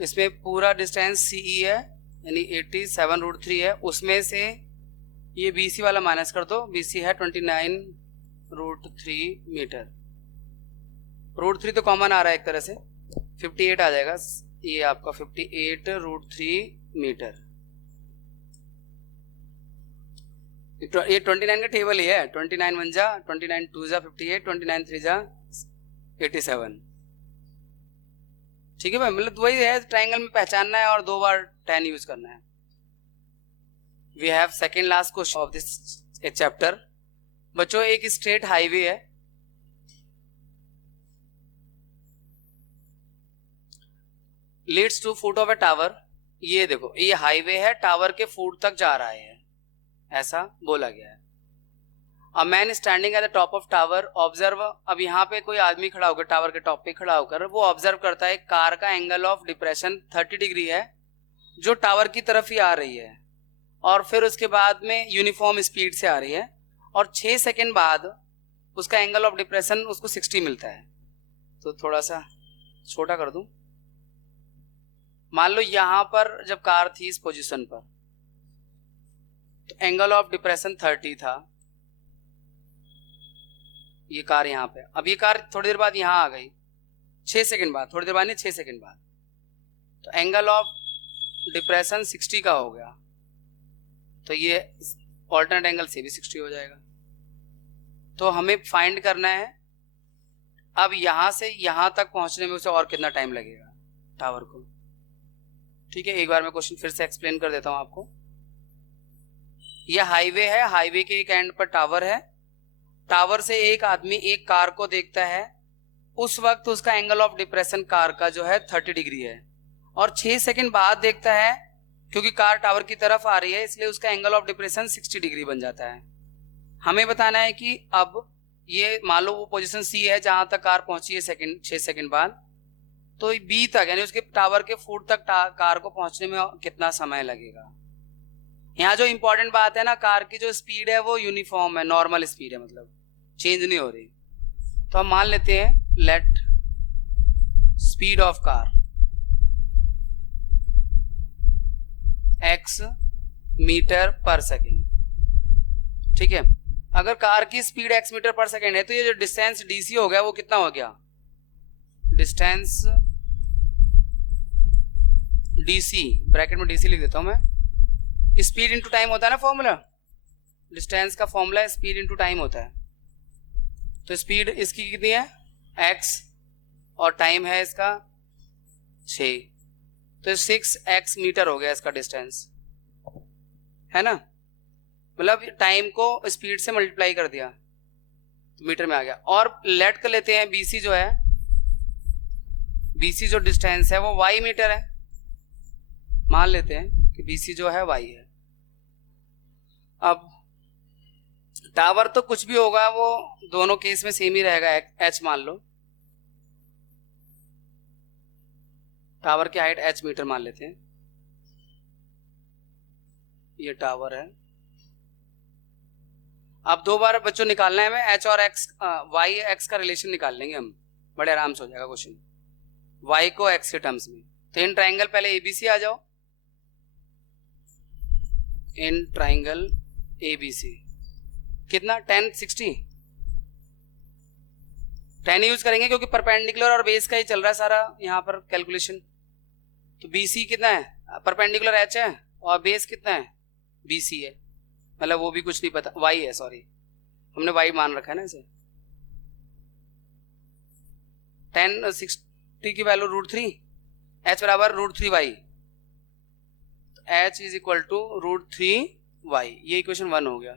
इसमें पूरा डिस्टेंस CE है यानी 87 √3 है, उसमें से ये BC वाला माइनस कर दो, BC है 29 √3 मीटर। √3 तो कॉमन आ रहा है एक तरह से, 58 आ जाएगा, ये आपका 58 √3 मीटर। ये 29 का टेबल ही है, 29 1 जा 29 2 जा 58, 29 3 जा 87। ठीक है भाई, मतलब वही है, ट्रायंगल में पहचानना है और 2 बार 10 यूज करना है। We have second last question of this chapter. बच्चों एक स्ट्रेट हाईवे है, leads to foot of a tower. ये देखो ये हाईवे है, टावर के फुट तक जा रहा है, ऐसा बोला गया है। A man standing at the top of tower observe, अब यहाँ पे कोई आदमी खड़ा होकर टावर के टॉप पे खड़ा होकर वो ऑब्जर्व करता है कार का एंगल ऑफ डिप्रेशन 30 डिग्री है जो टावर की तरफ ही आ रही है, और फिर उसके बाद में यूनिफॉर्म स्पीड से आ रही है, और 6 सेकेंड बाद उसका एंगल ऑफ डिप्रेशन उसको 60 मिलता है। तो थोड़ा सा छोटा कर दूं, मान लो यहां पर जब कार थी इस पोजीशन पर तो एंगल ऑफ डिप्रेशन 30 था, ये कार यहाँ पे, अब ये कार थोड़ी देर बाद यहाँ आ गई 6 सेकेंड बाद, थोड़ी देर बाद नहीं 6 सेकेंड बाद, तो एंगल ऑफ डिप्रेशन 60 का हो गया, तो ये ऑल्टरनेट एंगल से भी 60 हो जाएगा। तो हमें फाइंड करना है अब यहां से यहां तक पहुंचने में उसे और कितना टाइम लगेगा टावर को। ठीक है, एक बार मैं क्वेश्चन फिर से एक्सप्लेन कर देता हूं आपको। यह हाईवे है, हाईवे के एक एंड पर टावर है, टावर से एक आदमी एक कार को देखता है, उस वक्त उसका एंगल ऑफ डिप्रेशन कार का जो है 30 डिग्री है, और 6 सेकंड बाद देखता है, क्योंकि कार टावर की तरफ आ रही है इसलिए उसका एंगल ऑफ डिप्रेशन 60 डिग्री बन जाता है। हमें बताना है कि अब ये मान लो वो पोजीशन सी है जहां तक कार पहुंची है 6 सेकंड बाद, तो बी तक यानी उसके टावर के फुट तक कार को पहुंचने में कितना समय लगेगा। यहाँ जो इंपॉर्टेंट बात है ना, कार की जो स्पीड है वो यूनिफॉर्म है, नॉर्मल स्पीड है, मतलब चेंज नहीं हो रही। तो हम मान लेते हैं let speed of car x metre per second. ठीक है, अगर कार की speed x metre per second है तो ये जो डिस्टेंस dc हो गया वो कितना हो गया, डिस्टेंस dc, ब्रैकेट में dc लिख देता हूं मैं, स्पीड इंटू टाइम होता है ना फॉर्मूला, डिस्टेंस का फॉर्मूला स्पीड इंटू टाइम होता है। तो स्पीड इसकी कितनी है x और टाइम है इसका 6, तो 6x मीटर हो गया इसका डिस्टेंस, है ना, मतलब टाइम को स्पीड से मल्टीप्लाई कर दिया तो मीटर में आ गया। और लेट कर लेते हैं BC जो है, BC जो डिस्टेंस है वो y मीटर है, मान लेते हैं कि BC जो है y है। अब टावर तो कुछ भी होगा वो दोनों केस में सेम ही रहेगा, h मान लो, टावर की हाइट h मीटर मान लेते हैं, ये टावर है। अब दो बार बच्चों निकालना है हमें h और x, y x का रिलेशन निकाल लेंगे हम, बड़े आराम से हो जाएगा क्वेश्चन, y को x के टर्म्स में। तो इन ट्राइंगल पहले ABC आ जाओ, इन ट्राइंगल ABC कितना 10 60, 10 यूज करेंगे क्योंकि परपेंडिकुलर और बेस का ही चल रहा है सारा यहाँ पर कैलकुलेशन। तो BC कितना है, परपेंडिकुलर h है और बेस कितना है BC है, मतलब वो भी कुछ नहीं पता, y है, सॉरी हमने y मान रखा है ना इसे। 10 60 की वैल्यू √3, h बराबर √3y, h is equal to √3y, ये इक्वेशन 1 हो गया।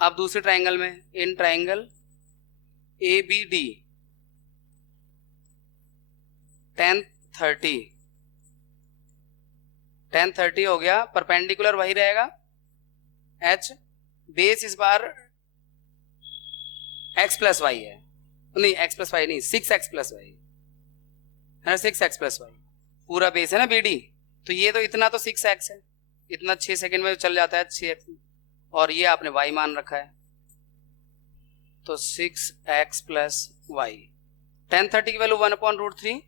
अब दूसरे ट्राइंगल में, इन ट्राइंगल ABD 10 30 हो गया, परपेंडिकुलर वही रहेगा h, बेस इस बार x प्लस वाई है, नहीं x प्लस वाई नहीं 6x प्लस वाई है ना, 6x प्लस वाई पूरा बेस है ना BD, तो ये तो इतना तो 6x है, इतना 6 सेकंड में चल जाता है 6x, और ये आपने y मान रखा है, तो 6x प्लस वाई, 10 30 की वैल्यू 1/√3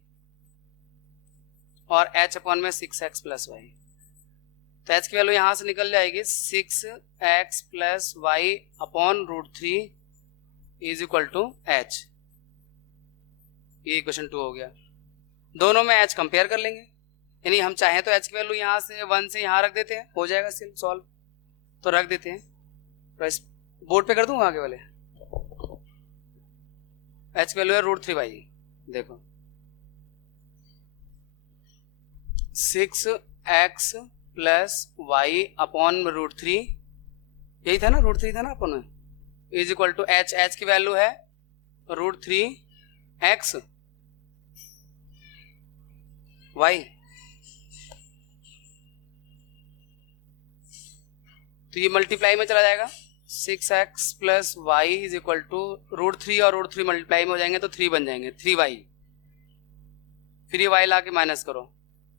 और h अपॉन में 6x प्लस वाई, तो h की वैल्यू यहां से निकल जाएगी 6x plus y upon √3 is equal to h, ये इक्वेशन 2 हो गया। दोनों में h कंपेयर कर लेंगे, यानी हम चाहें तो h की वैल्यू यहां से 1 से यहां रख देते हैं, हो जाएगा सॉल्व, तो रख देते हैं, तो इस बोर्ड पे कर दूंगा आगे वाले, h वैल्यू है √3y, देखो 6x प्लस वाई अपॉन √3, यही था ना, √3 था ना अपन में, इज इक्वल टू h की वैल्यू है √3x y, तो ये मल्टीप्लाई में चला जाएगा, 6x plus y is equal to √3 और √3 मल्टीप्लाई में हो जाएंगे तो 3 बन जाएंगे, 3y, फिर ये y ला के माइनस करो,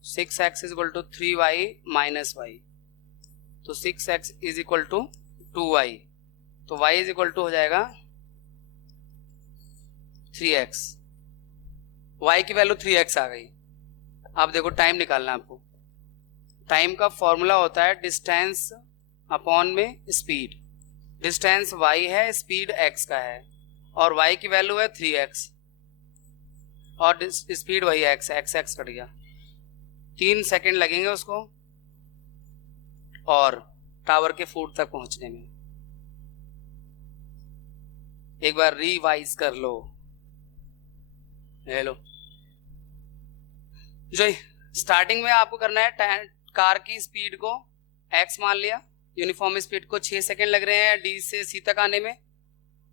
6x is equal to 3y minus y, तो 6x is equal to 2y, तो y इज इक्वल टू हो जाएगा 3x, y की वैल्यू 3x आ गई। अब देखो टाइम निकालना है आपको, टाइम का फॉर्मूला होता है डिस्टेंस अपॉन में स्पीड, डिस्टेंस y है, स्पीड x का है, और y की वैल्यू है 3x और स्पीड वही x है, x कट गया, 3 सेकंड लगेंगे उसको और टावर के फुट तक पहुंचने में। एक बार रिवाइज कर लो, ले लो। जो स्टार्टिंग में आपको करना है, कार की स्पीड को x मान लिया, यूनिफॉर्म स्पीड को 6 सेकंड लग रहे हैं d से c तक आने में,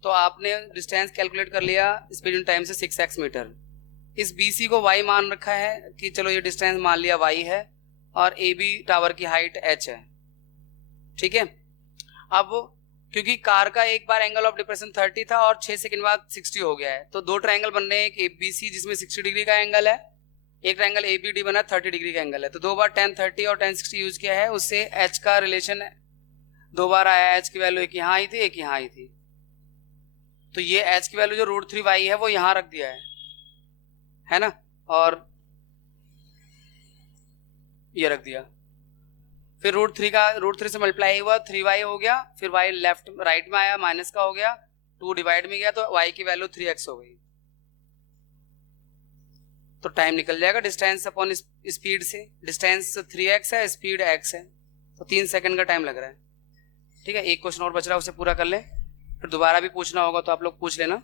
तो आपने डिस्टेंस कैलकुलेट कर लिया स्पीड इन टाइम से 6x मीटर। इस BC को y मान रखा है कि चलो ये डिस्टेंस मान लिया y है, और AB टावर की हाइट h है, ठीक है। अब क्योंकि कार का एक बार एंगल ऑफ डिप्रेशन 30 था और 6 सेकंड बाद 60 हो गया है, तो दो ट्रायंगल बन रहे हैं, एक ABC जिसमें 60 डिग्री का एंगल है, एक ट्रायंगल ABD बना 30 डिग्री का एंगल है। तो दो बार tan 30 और tan 60 यूज किया है, उससे h का रिलेशन दो बार आया। h की वैल्यू एक यहाँ आई थी, एक यहाँ आई थी, तो ये h की वैल्यू जो √3y है वो यहाँ रख दिया है ना, और ये रख दिया। फिर √3 से मल्टीप्लाई हुआ, 3y हो गया, फिर y लेफ्ट राइट में आया, माइनस का हो गया, 2 डिवाइड में गया, तो y की वैल्यू 3x हो गई। तो टाइम निकल जाएगा डिस्टेंस अपॉन स्पीड से, डिस्टेंस 3x है, स्पीड x है, तो 3 सेकंड का टाइम लग रहा है, ठीक है। एक क्वेश्चन और बच रहा है, उसे पूरा कर ले, फिर दोबारा भी पूछना होगा तो आप लोग पूछ लेना।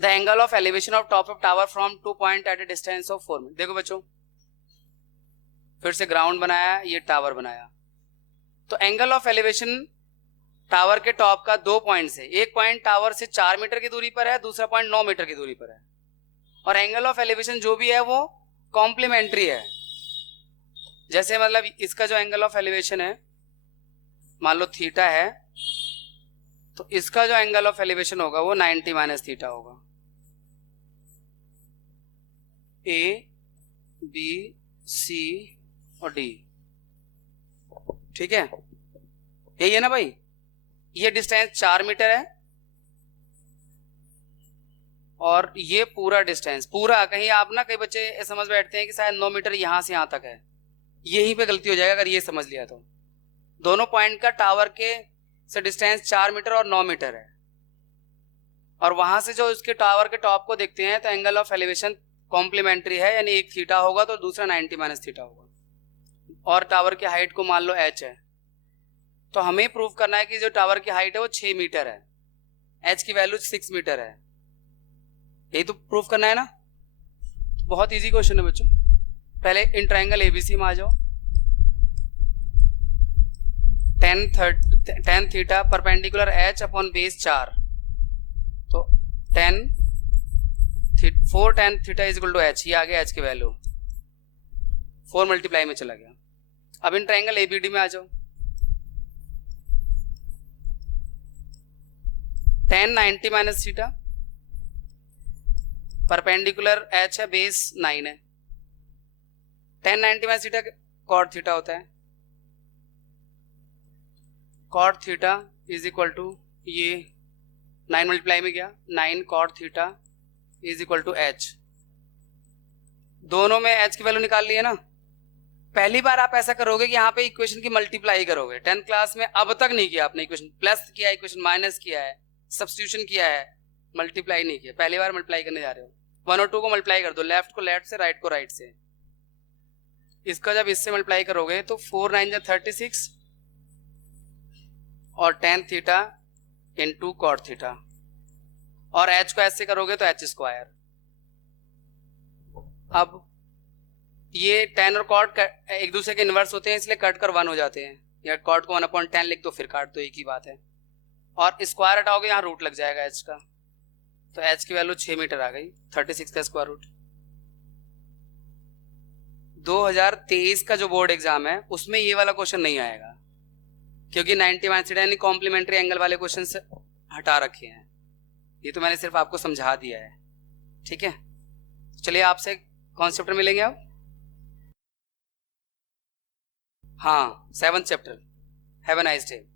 The angle of elevation of top of tower from 2 point at a distance of 4 metre. देखो बच्चों, फिर से ग्राउंड बनाया, ये टावर बनाया, तो एंगल ऑफ एलिवेशन टावर के टॉप का 2 पॉइंट से, एक पॉइंट टावर से 4 मीटर की दूरी पर है, दूसरा पॉइंट 9 मीटर की दूरी पर है, और एंगल ऑफ एलिवेशन जो भी है वो कॉम्प्लीमेंट्री है। जैसे मतलब इसका जो एंगल ऑफ एलिवेशन है मान लो थीटा है, तो इसका जो एंगल ऑफ एलिवेशन होगा वो 90 माइनस थीटा होगा। A, B, C और D, ठीक है, यही है ना भाई। ये डिस्टेंस 4 मीटर है, और ये पूरा डिस्टेंस पूरा, कहीं आप ना कई बच्चे समझ बैठते हैं कि शायद 9 मीटर यहां से यहां तक है, यहीं पे गलती हो जाएगा अगर ये समझ लिया तो। दोनों पॉइंट का टावर के से डिस्टेंस 4 मीटर और 9 मीटर है, और वहां से जो उसके टावर के टॉप को देखते हैं तो एंगल ऑफ एलिवेशन कॉम्प्लीमेंट्री है, यानी एक थीटा होगा तो दूसरा 90 माइनस थीटा होगा, और टावर की हाइट को मान लो h है। तो हमें प्रूव करना है कि जो टावर की हाइट है वो 6 मीटर है, h की वैल्यू 6 मीटर है, यही तो प्रूफ करना है ना। बहुत इजी क्वेश्चन है बच्चों। पहले इन ट्रायंगल ABC में आ जाओ। tan theta perpendicular h upon base 4, तो 4 tan theta is equal to h, ये आ गया h की वैल्यू, 4 मल्टीप्लाई में चला गया। अब इन ट्रायंगल ABD में आ जाओ। tan 90 minus theta perpendicular h है, बेस 9 है, tan 90 minus theta cot theta होता है, cot theta is equal to ये 9 मल्टीप्लाई में गया, 9 cot theta is equal to h। दोनों में h की वैल्यू निकाल ली है ना। पहली बार आप ऐसा करोगे कि यहाँ पे इक्वेशन की मल्टीप्लाई करोगे। 10th क्लास में अब तक नहीं किया आपने, इक्वेशन प्लस किया, इक्वेशन माइनस किया है, सब्स्टिट्यूशन किया है, मल्टीप्लाई नहीं किया। पहली बार मल्टीप्लाई करने जा रहे हो। 1 और 2 को मल्टीप्लाई कर दो, लेफ्ट को लेफ्ट से, राइट को राइट से। इसका जब इससे मल्टीप्लाई करोगे तो 4 9 जा 36 और tan theta into cot theta, और h को ऐसे करोगे तो h स्क्वायर। अब ये tan और कॉट एक दूसरे के इनवर्स होते हैं, इसलिए कट कर 1 हो जाते हैं, या कॉट को 1/10 लिख दो फिर काट दो, एक ही बात है। और स्क्वायर हटाओगे यहाँ रूट लग जाएगा h का, तो h की वैल्यू 6 मीटर आ गई, 36 का स्क्वायर रूट। 2023 का जो बोर्ड एग्जाम है उसमें ये वाला क्वेश्चन नहीं आएगा, क्योंकि 90 माइनस थीटा यानी कॉम्प्लीमेंट्री एंगल वाले क्वेश्चन से हटा रखे हैं। ये तो मैंने सिर्फ आपको समझा दिया है, ठीक है। चलिए आपसे कौन से चैप्टर मिलेंगे आप? हाँ, 7th chapter. Have a nice day.